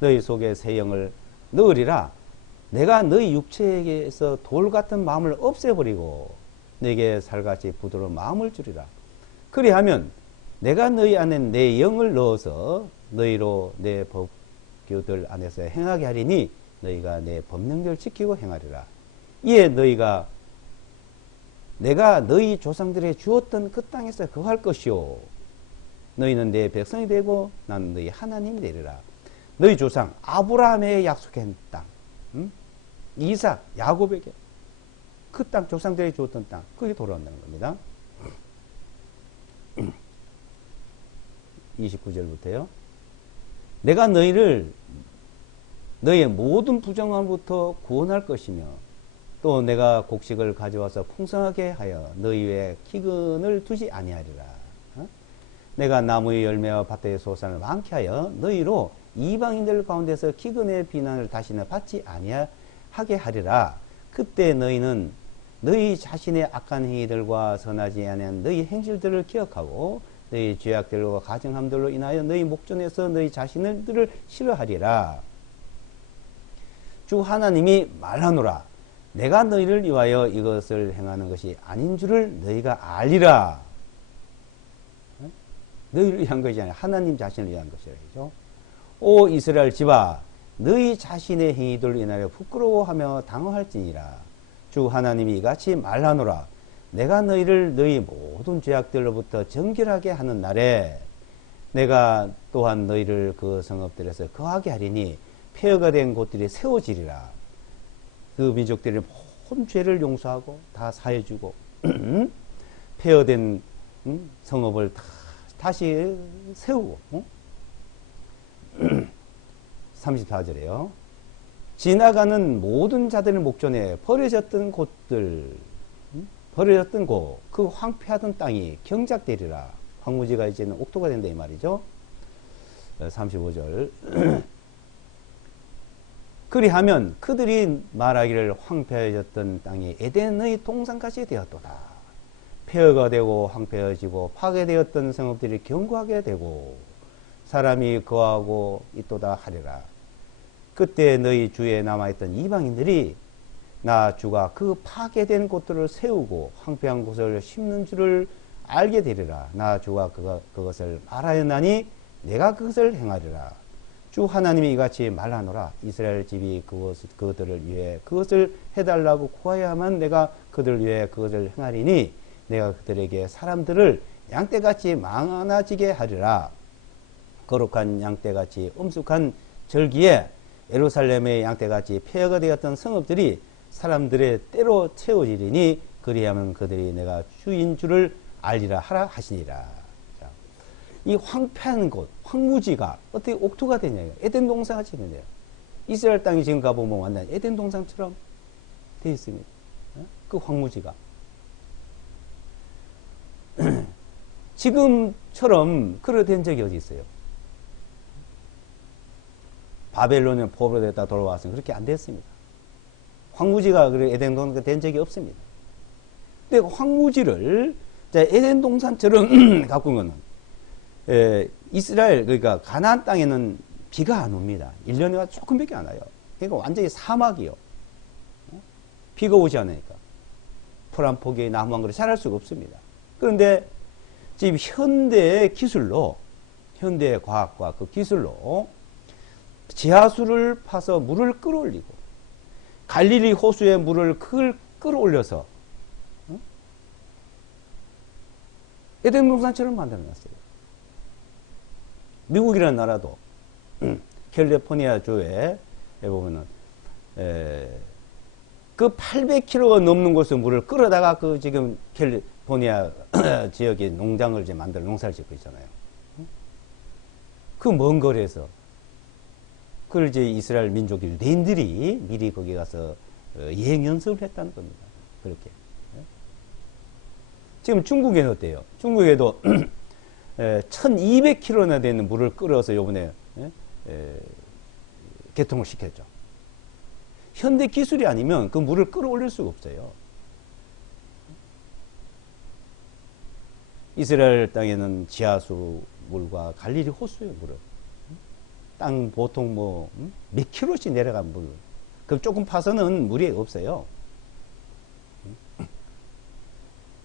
너희 속에 새 영을 넣으리라. 내가 너희 육체에게서 돌 같은 마음을 없애버리고 너에게 살같이 부드러운 마음을 주리라. 그리하면 내가 너희 안에 내 영을 넣어서 너희로 내 법규들 안에서 행하게 하리니 너희가 내 법령들을 지키고 행하리라. 이에 너희가 내가 너희 조상들에 주었던 그 땅에서 거할 것이요 너희는 내 백성이 되고 나는 너희 하나님이 되리라. 너희 조상 아브라함에 약속한 땅, 이삭, 야곱에게 그 땅, 조상들이 주었던 땅, 그게 돌아온다는 겁니다. 29절부터요. 내가 너희를 너희의 모든 부정함부터 구원할 것이며 또 내가 곡식을 가져와서 풍성하게 하여 너희 위에 기근을 두지 아니하리라. 내가 나무의 열매와 밭의 소산을 많게 하여 너희로 이방인들 가운데서 기근의 비난을 다시는 받지 아니하게 하리라. 그때 너희는 너희 자신의 악한 행위들과 선하지 아니한 너희 행실들을 기억하고 너희 죄악들과 가증함들로 인하여 너희 목전에서 너희 자신들을 싫어하리라. 주 하나님이 말하노라. 내가 너희를 위하여 이것을 행하는 것이 아닌 줄을 너희가 알리라. 너희를 위한 것이 아니라 하나님 자신을 위한 것이라죠. 오 이스라엘 집아, 너희 자신의 행위들로 인하여 부끄러워하며 당황할지니라. 주 하나님이 이같이 말하노라. 내가 너희를 너희 모든 죄악들로부터 정결하게 하는 날에 내가 또한 너희를 그 성읍들에서 거하게 하리니 폐허가 된 곳들이 세워지리라. 그 민족들의 모든 죄를 용서하고 다 사해주고 폐허된 성읍을 다시 세우고 34절에요. 지나가는 모든 자들의 목전에 버려졌던 곳들, 버려졌던 곳, 그 황폐하던 땅이 경작되리라. 황무지가 이제는 옥토가 된다 이 말이죠. 35절. 그리하면 그들이 말하기를 황폐해졌던 땅이 에덴의 동산같이 되었도다. 폐허가 되고 황폐해지고 파괴되었던 성읍들이 견고하게 되고 사람이 거하고 있도다 하리라. 그때 너희 주위에 남아있던 이방인들이 나 주가 그 파괴된 곳들을 세우고 황폐한 곳을 심는 줄을 알게 되리라. 나 주가 그것을 말하였나니 내가 그것을 행하리라. 주 하나님이 이같이 말하노라. 이스라엘 집이 그것들을 위해 그것을 해달라고 구하야만 내가 그들을 위해 그것을 행하리니 내가 그들에게 사람들을 양떼같이 많아지게 하리라. 거룩한 양떼같이 엄숙한 절기에 예루살렘의 양떼같이 폐허가 되었던 성읍들이 사람들의 때로 채워지리니 그리하면 그들이 내가 주인 줄을 알리라 하라 하시니라. 자, 이 황폐한 곳, 황무지가 어떻게 옥토가 되냐요. 에덴 동산같이 되네요. 이스라엘 땅이 지금 가보면 완전 에덴 동산처럼 되어 있습니다. 그 황무지가. 지금처럼 그렇게 된 적이 어디 있어요? 바벨론은 포로로 됐다 돌아왔으면 그렇게 안 됐습니다. 황무지가 에덴 동산 된 적이 없습니다. 근데 황무지를 에덴 동산처럼 가꾼 거는 이스라엘 그러니까 가나안 땅에는 비가 안 옵니다. 1년에 조금밖에 안 와요. 그러니까 완전히 사막이요. 비가 오지 않으니까 풀 한 포기에 나무 한 그루 자랄 수가 없습니다. 그런데 지금 현대의 기술로 현대의 과학과 그 기술로 지하수를 파서 물을 끌어올리고 갈릴리 호수의 물을 끌어올려서 에덴 동산처럼 만들어놨어요. 미국이라는 나라도 캘리포니아 주에 보면은 그 800km가 넘는 곳에 물을 끌어다가 그 지금 캘리포니아 지역의 농장을 이제 만들어 농사를 짓고 있잖아요. 그 먼 거리에서 그걸 이제 이스라엘 민족 유대인들이 미리 거기 가서 여행 연습을 했다는 겁니다. 그렇게. 지금 중국에는 어때요? 중국에도 1200km나 되는 물을 끌어서 요번에 개통을 시켰죠. 현대 기술이 아니면 그 물을 끌어올릴 수가 없어요. 이스라엘 땅에는 지하수 물과 갈릴리 호수의 물을 땅 보통 몇 킬로씩 내려간 물. 그 조금 파서는 물이 없어요.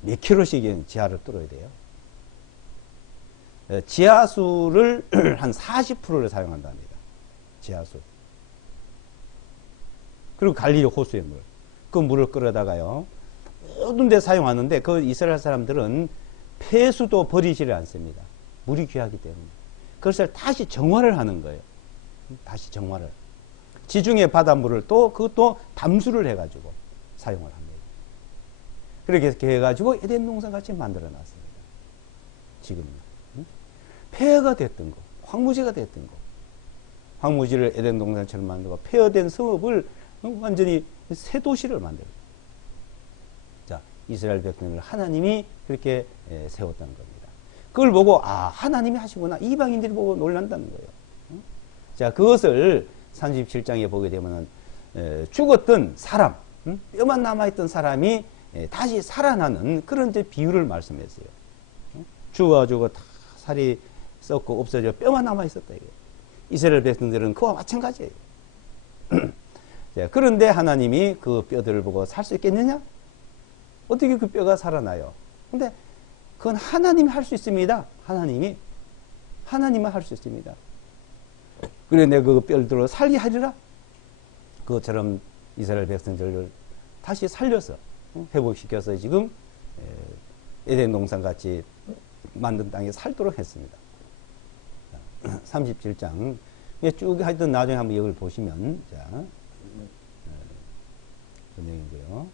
몇 킬로씩 지하를 뚫어야 돼요. 지하수를 한 40%를 사용한답니다. 지하수. 그리고 갈릴리 호수의 물. 그 물을 끌어다가요. 모든 데 사용하는데 그 이스라엘 사람들은 폐수도 버리지를 않습니다. 물이 귀하기 때문에. 그것을 다시 정화를 하는 거예요. 다시 정화를. 지중해 바닷물을 또 그것도 담수를 해가지고 사용을 합니다. 그렇게 해가지고 에덴 동산 같이 만들어 놨습니다. 지금은. 폐허가 됐던 거, 황무지가 됐던 거. 황무지를 에덴 동산처럼 만들고 폐허된 성읍을 완전히 새 도시를 만들고. 자, 이스라엘 백성을 하나님이 그렇게 세웠다는 겁니다. 그걸 보고 하나님이 하시구나. 이방인들이 보고 놀란다는 거예요. 자, 그것을 37장에 보게 되면은 죽었던 사람, 뼈만 남아있던 사람이 다시 살아나는 그런 이제 비유를 말씀했어요. 죽어가지고 다 살이 썩고 없어져 뼈만 남아있었다. 이게. 이스라엘 백성들은 그와 마찬가지예요. 자, 그런데 하나님이 그 뼈들을 보고 살 수 있겠느냐? 어떻게 그 뼈가 살아나요? 근데 그건 하나님이 할 수 있습니다. 하나님만 할 수 있습니다. 그래 내가 그 뼈들을 살게 하리라. 그것처럼 이스라엘 백성들을 다시 살려서 회복시켜서 지금 에덴 동산같이 만든 땅에 살도록 했습니다. 37장 쭉 하여튼 나중에 한번 이걸 보시면 자 그 내용이고요.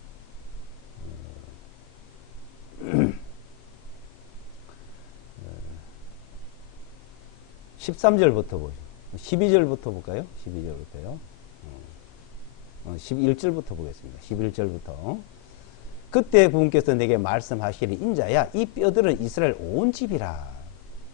13절부터 보죠. 12절부터 볼까요? 12절부터요. 11절부터 보겠습니다. 11절부터. 그때 부분께서 내게 말씀하시리 인자야 이 뼈들은 이스라엘 온 집이라.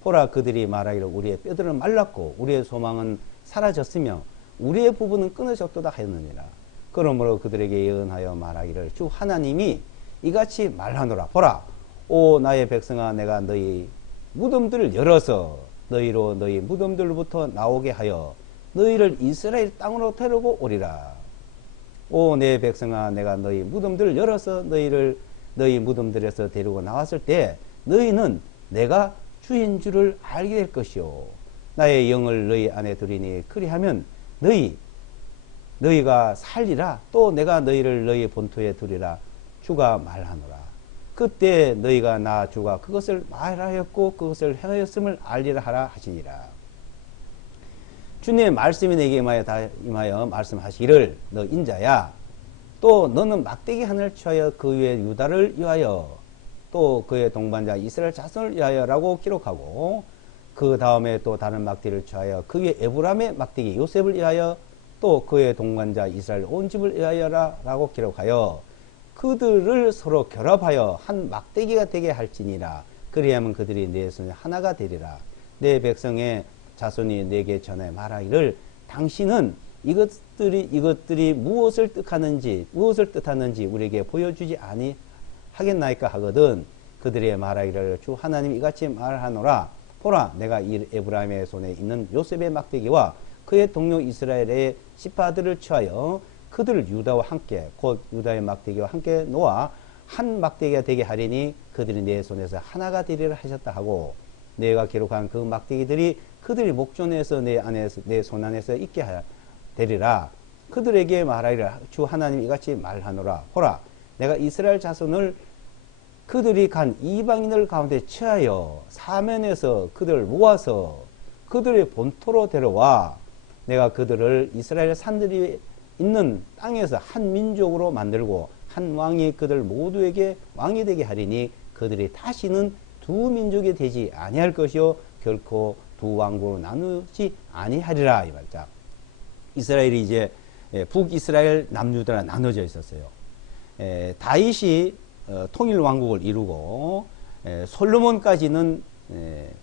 보라 그들이 말하기를 우리의 뼈들은 말랐고 우리의 소망은 사라졌으며 우리의 부분은 끊어졌도다 하였느니라. 그러므로 그들에게 예언하여 말하기를 주 하나님이 이같이 말하노라. 보라 오 나의 백성아 내가 너희 무덤들을 열어서 너희로 너희 무덤들로부터 나오게 하여 너희를 이스라엘 땅으로 데리고 오리라. 오 내 백성아 내가 너희 무덤들을 열어서 너희를 너희 무덤들에서 데리고 나왔을 때 너희는 내가 주인 줄을 알게 될 것이요 나의 영을 너희 안에 두리니 그리하면 너희가 살리라. 또 내가 너희를 너희 본토에 두리라. 주가 말하노라. 그때 너희가 나 주가 그것을 말하였고 그것을 행하였음을 알리라 하라 하시니라. 주님의 말씀이 내게 임하여 말씀하시기를 너 인자야. 또 너는 막대기 하나를 취하여 그 위에 유다를 위하여 또 그의 동반자 이스라엘 자손을 위하여라고 기록하고 그 다음에 또 다른 막대기를 취하여 그 위에 에브라임의 막대기 요셉을 위하여 또 그의 동반자 이스라엘 온 집을 위하여라고 기록하여 그들을 서로 결합하여 한 막대기가 되게 할지니라. 그리하면 그들이 내 손에 하나가 되리라. 내 백성의 자손이 내게 전해 말하기를 당신은 이것들이 무엇을 뜻하는지 우리에게 보여주지 아니하겠나이까 하거든. 그들의 말하기를 주 하나님이 이같이 말하노라. 보라, 내가 이 에브라임의 손에 있는 요셉의 막대기와 그의 동료 이스라엘의 시파들을 취하여 그들을 유다와 함께 곧 유다의 막대기와 함께 놓아 한 막대기가 되게 하리니 그들이 내 손에서 하나가 되리라 하셨다 하고 내가 기록한 그 막대기들이 그들이 목전에서 내 손 안에서 있게 되리라. 그들에게 말하리라. 주 하나님 이같이 말하노라. 보라, 내가 이스라엘 자손을 그들이 간 이방인들 가운데 취하여 사면에서 그들을 모아서 그들의 본토로 데려와 내가 그들을 이스라엘 산들이 있는 땅에서 한 민족으로 만들고 한 왕이 그들 모두에게 왕이 되게 하리니 그들이 다시는 두 민족이 되지 아니할 것이요 결코 두 왕국으로 나누지 아니하리라. 이 말이죠. 이스라엘이 이제 북이스라엘 남유다라 나눠져 있었어요. 다윗이 통일 왕국을 이루고 솔로몬까지는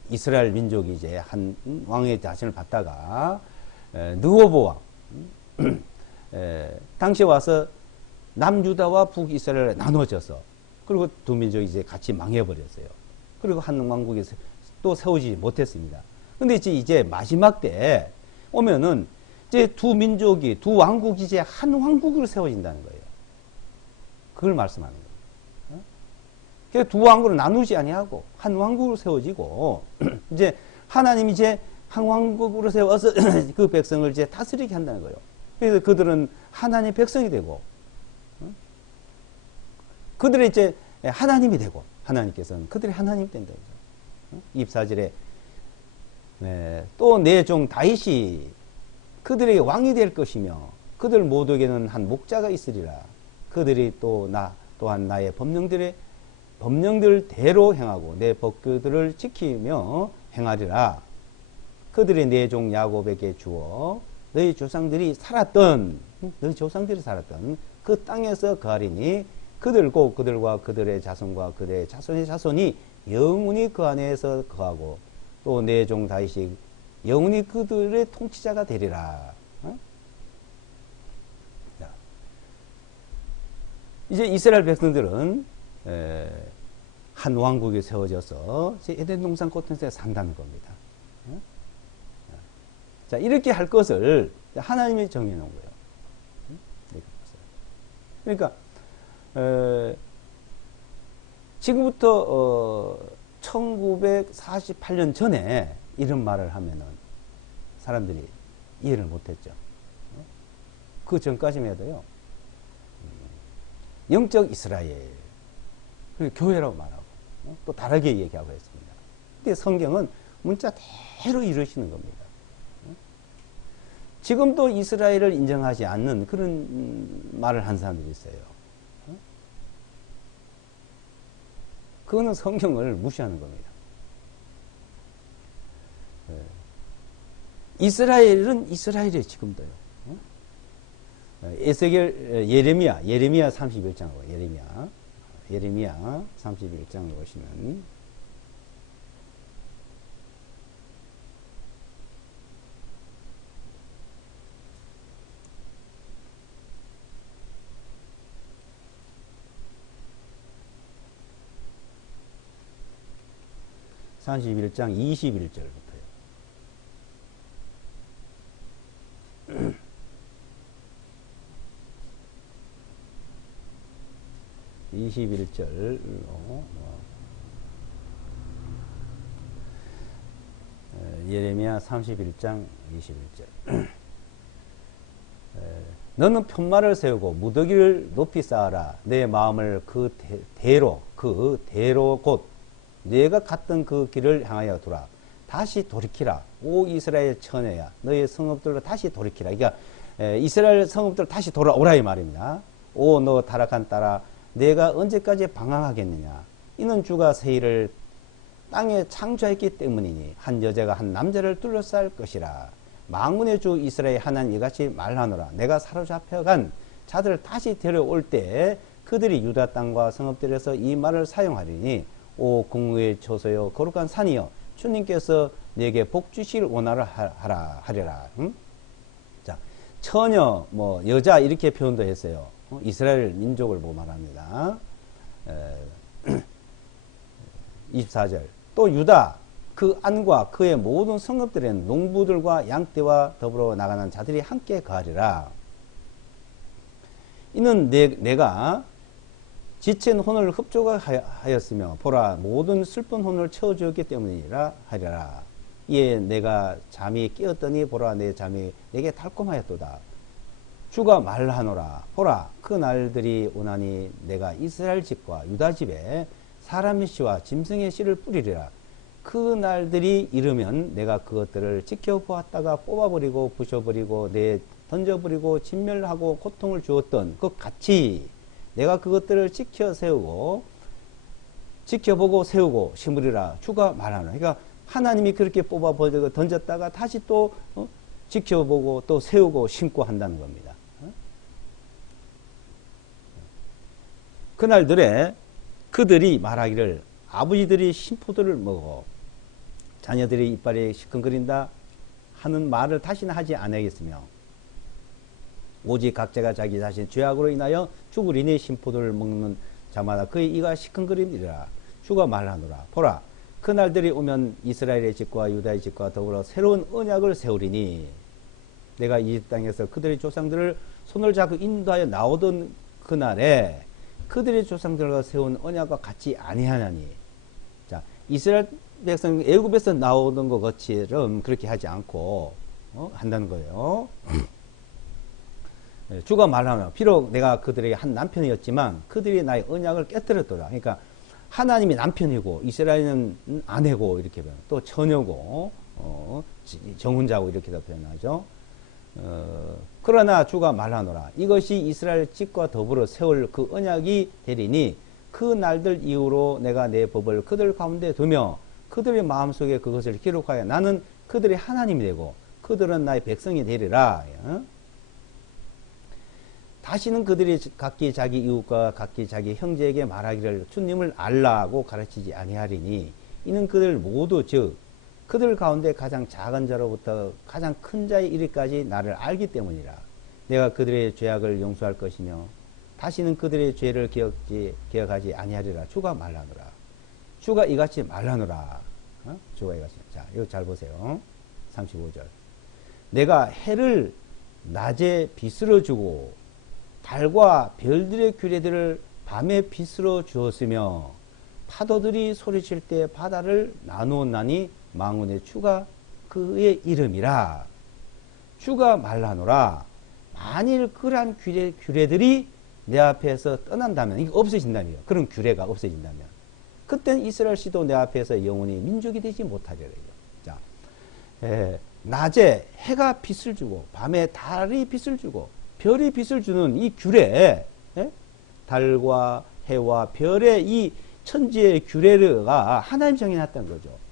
이스라엘 민족이 이제 한 왕의 자신을 받다가 느호보 왕 당시에 와서 남유다와 북이스라엘에 나눠져서 그리고 두 민족이 이제 같이 망해버렸어요. 그리고 한 왕국이 또 세우지 못했습니다. 근데 이제 마지막 때 오면은 이제 두 민족이, 두 왕국이 이제 한 왕국으로 세워진다는 거예요. 그걸 말씀하는 거예요. 그래서 두 왕국으로 나누지 아니하고 한 왕국으로 세워지고 이제 하나님이 이제 한 왕국으로 세워서 그 백성을 이제 다스리게 한다는 거예요. 그래서 그들은 하나님의 백성이 되고 그들이 이제 하나님이 되고 하나님께서는 그들이 하나님이 된다는 거죠. 24절에 또 내 종 다윗이 그들에게 왕이 될 것이며 그들 모두에게는 한 목자가 있으리라. 그들이 또한 나의 법령들대로 행하고 내 법규들을 지키며 행하리라. 그들이 내 종 야곱에게 주어 너희 조상들이 살았던 그 땅에서 거하리니 그들과 그들의 자손과 그들의 자손의 자손이 영원히 그 안에서 거하고 또 내 종 다윗이 영원히 그들의 통치자가 되리라. 이제 이스라엘 백성들은 한 왕국이 세워져서 에덴 동산 곳곳에 산다는 겁니다. 자, 이렇게 할 것을 하나님이 정해놓은 거예요. 그러니까 지금부터 1948년 전에 이런 말을 하면은 사람들이 이해를 못했죠. 그 전까지만 해도요, 영적 이스라엘, 그리고 교회라고 말하고, 또 다르게 얘기하고 했습니다. 근데 성경은 문자대로 이루시는 겁니다. 지금도 이스라엘을 인정하지 않는 그런 말을 한 사람들이 있어요. 그거는 성경을 무시하는 겁니다. 이스라엘은 이스라엘이에요, 지금도요. 예레미야 31장으로 예레미야 31장으로 보시면 31장 21절부터요. 21절로 예레미야 31장 21절. 너는 편말을 세우고 무더기를 높이 쌓아라. 내 마음을 그 대로 곧 네가 갔던 그 길을 향하여 두라. 다시 돌이키라. 오 이스라엘 처녀야, 너의 성읍들로 다시 돌이키라. 그러니까 이스라엘 성읍들 다시 돌아오라 이 말입니다. 오 너 타락한 딸아, 내가 언제까지 방황하겠느냐. 이는 주가 새 일을 땅에 창조했기 때문이니 한 여자가 한 남자를 둘러쌀 것이라. 만군의 주 이스라엘 하나님 이같이 말하노라. 내가 사로잡혀간 자들을 다시 데려올 때 그들이 유다 땅과 성읍들에서 이 말을 사용하리니 오 궁의 초소여 거룩한 산이여, 주님께서 내게 복 주시길 하리라. 자, 처녀 뭐 여자 이렇게 표현도 했어요. 이스라엘 민족을 보고 말합니다. 24절. 또 유다 그 안과 그의 모든 성읍들에는 농부들과 양떼와 더불어 나가는 자들이 함께 거하리라. 이는 내가 지친 혼을 흡족하였으며 보라 모든 슬픈 혼을 채워주었기 때문이라 하리라. 이에 내가 잠이 깨었더니 보라 내 잠이 내게 달콤하였도다. 주가 말하노라. 보라 그 날들이 오나니 내가 이스라엘 집과 유다 집에 사람의 씨와 짐승의 씨를 뿌리리라. 그 날들이 이르면 내가 그것들을 지켜보았다가 뽑아버리고 부셔버리고 던져버리고 진멸하고 고통을 주었던 것 같이 내가 그것들을 지켜보고 세우고 심으리라. 주가 말하노라. 그러니까 하나님이 그렇게 뽑아버리고 던졌다가 다시 또 지켜보고 또 세우고 심고 한다는 겁니다. 그날들에 그들이 말하기를 아버지들이 신포도를 먹어 자녀들이 이빨이 시큰거린다 하는 말을 다시는 하지 않겠으며 오직 각자가 자기 자신 죄악으로 인하여 죽으리니 신포도를 먹는 자마다 그의 이가 시큰거리리라. 주가 말하노라. 보라 그날들이 오면 이스라엘의 집과 유다의 집과 더불어 새로운 언약을 세우리니 내가 이 땅에서 그들의 조상들을 손을 잡고 인도하여 나오던 그날에 그들의 조상들과 세운 언약과 같이 아니하나니. 자, 이스라엘 백성 애굽에서 나오던 것처럼 그렇게 하지 않고 한다는 거예요. 주가 말하노라. 비록 내가 그들에게 한 남편이었지만 그들이 나의 언약을 깨뜨렸더라. 그러니까 하나님이 남편이고 이스라엘은 아내고 이렇게 표현. 또 처녀고 정혼자고 이렇게도 표현하죠. 그러나 주가 말하노라. 이것이 이스라엘 집과 더불어 세울 그 언약이 되리니 그 날들 이후로 내가 내 법을 그들 가운데 두며 그들의 마음속에 그것을 기록하여 나는 그들의 하나님이 되고 그들은 나의 백성이 되리라. 다시는 그들이 각기 자기 이웃과 각기 자기 형제에게 말하기를 주님을 알라고 가르치지 아니하리니 이는 그들 모두 즉 그들 가운데 가장 작은 자로부터 가장 큰 자에 이르기까지 나를 알기 때문이라. 내가 그들의 죄악을 용서할 것이며 다시는 그들의 죄를 기억하지 아니하리라. 주가 말하노라. 주가 이같이 말하노라. 주가 이같이. 자, 이거 잘 보세요. 35절. 내가 해를 낮에 빛으로 주고 달과 별들의 규례들을 밤에 빛으로 주었으며 파도들이 소리칠 때 바다를 나누었나니 만군의 주가 그의 이름이라. 주가 말하노라. 만일 그러한 규례들이 내 앞에서 떠난다면, 이게 없어진다며, 그런 규례가 없어진다면, 그때는 이스라엘 씨도 내 앞에서 영원히 민족이 되지 못하리라. 자, 낮에 해가 빛을 주고 밤에 달이 빛을 주고 별이 빛을 주는 이 규례, 달과 해와 별의 이 천지의 규례가 하나님 정해놨다는 거죠.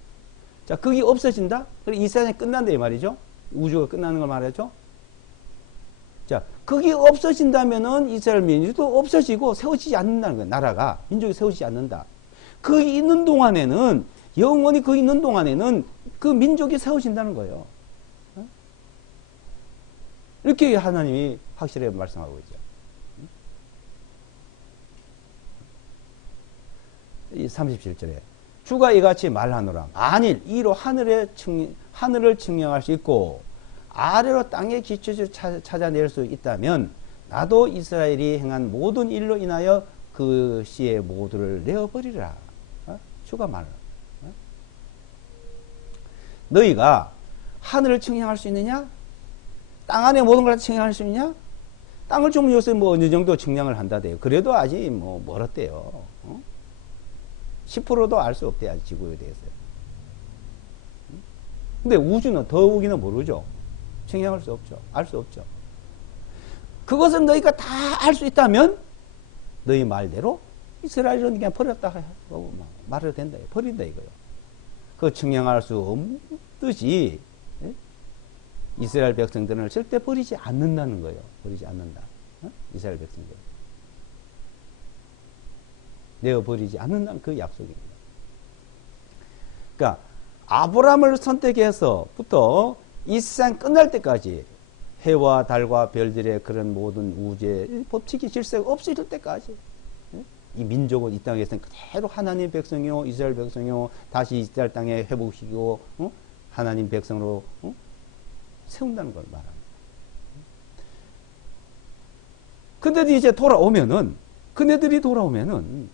자, 그게 없어진다? 그럼 이 세상이 끝난다 이 말이죠. 우주가 끝나는 걸 말하죠. 자, 그게 없어진다면은 이스라엘 민족도 없어지고 세워지지 않는다는 거예요. 나라가, 민족이 세워지지 않는다. 그 있는 동안에는, 영원히 그 있는 동안에는 그 민족이 세워진다는 거예요. 이렇게 하나님이 확실하게 말씀하고 있죠. 이 37절에 주가 이같이 말하노라. 만일 이로 하늘을 측량할 수 있고 아래로 땅의 기초를 찾아낼 수 있다면 나도 이스라엘이 행한 모든 일로 인하여 그 씨의 모두를 내어버리라. 주가 말하노라. 너희가 하늘을 측량할 수 있느냐? 땅 안에 모든 걸 측량할 수 있느냐? 땅을 좀 요새 뭐 어느 정도 측량을 한다대요. 그래도 아직 뭐 멀었대요. 10%도 알 수 없대요. 아직 지구에 대해서. 근데 우주는 더욱이는 모르죠. 측량할 수 없죠. 알 수 없죠. 그것을 너희가 다 알 수 있다면 너희 말대로 이스라엘은 그냥 버렸다 하고 말해도 된다. 버린다 이거요. 그 측량할 수 없듯이 이스라엘 백성들은 절대 버리지 않는다는 거예요. 버리지 않는다. 이스라엘 백성들. 내어 버리지 않는다는 그 약속입니다. 그러니까 아브라함을 선택해서부터 이 세상 끝날 때까지 해와 달과 별들의 그런 모든 우주의 법칙이 질서가 없어질 때까지 이 민족은 이 땅에서는 그대로 하나님 백성이요 이스라엘 백성이요 다시 이스라엘 땅에 회복시키고 하나님 백성으로 세운다는 걸 말합니다. 근데도 이제 돌아오면은 그네들이 돌아오면은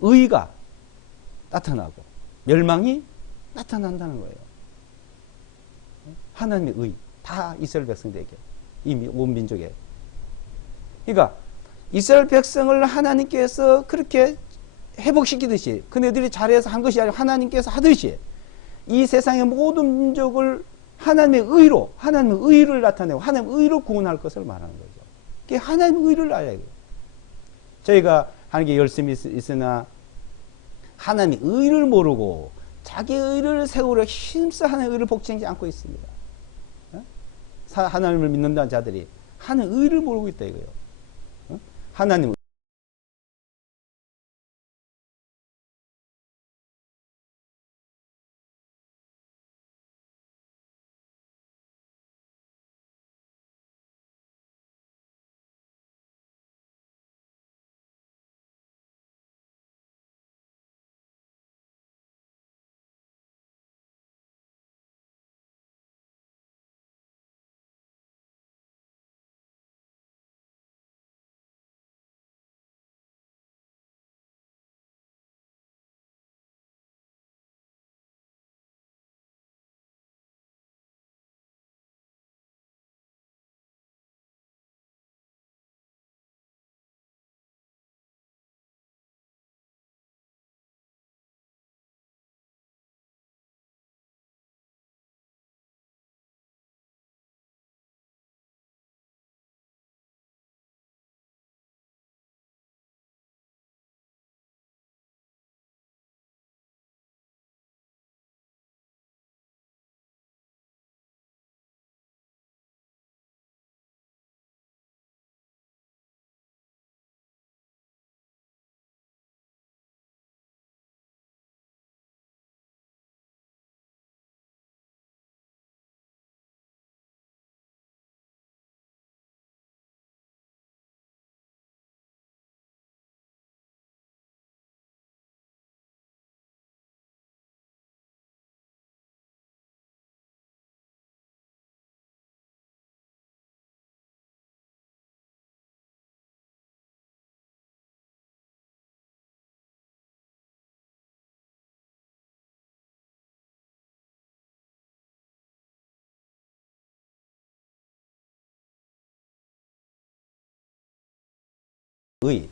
의가 나타나고 멸망이 나타난다는 거예요. 하나님의 의 다 이스라엘 백성들에게 이 온 민족에. 그러니까 이스라엘 백성을 하나님께서 그렇게 회복시키듯이 그네들이 잘해서 한 것이 아니라 하나님께서 하듯이 이 세상의 모든 민족을 하나님의 의로 하나님의 의를 나타내고 하나님의 의로 구원할 것을 말하는 거죠. 그게 하나님의 의를 알아야 돼요. 저희가 하는 게 열심히 있으나 하나님의 의를 모르고 자기 의를 세우려 힘써 하나님의 의를 복지하지 않고 있습니다. 하나님을 믿는다는 자들이 하나님의 의를 모르고 있다 이거예요. 하나님 의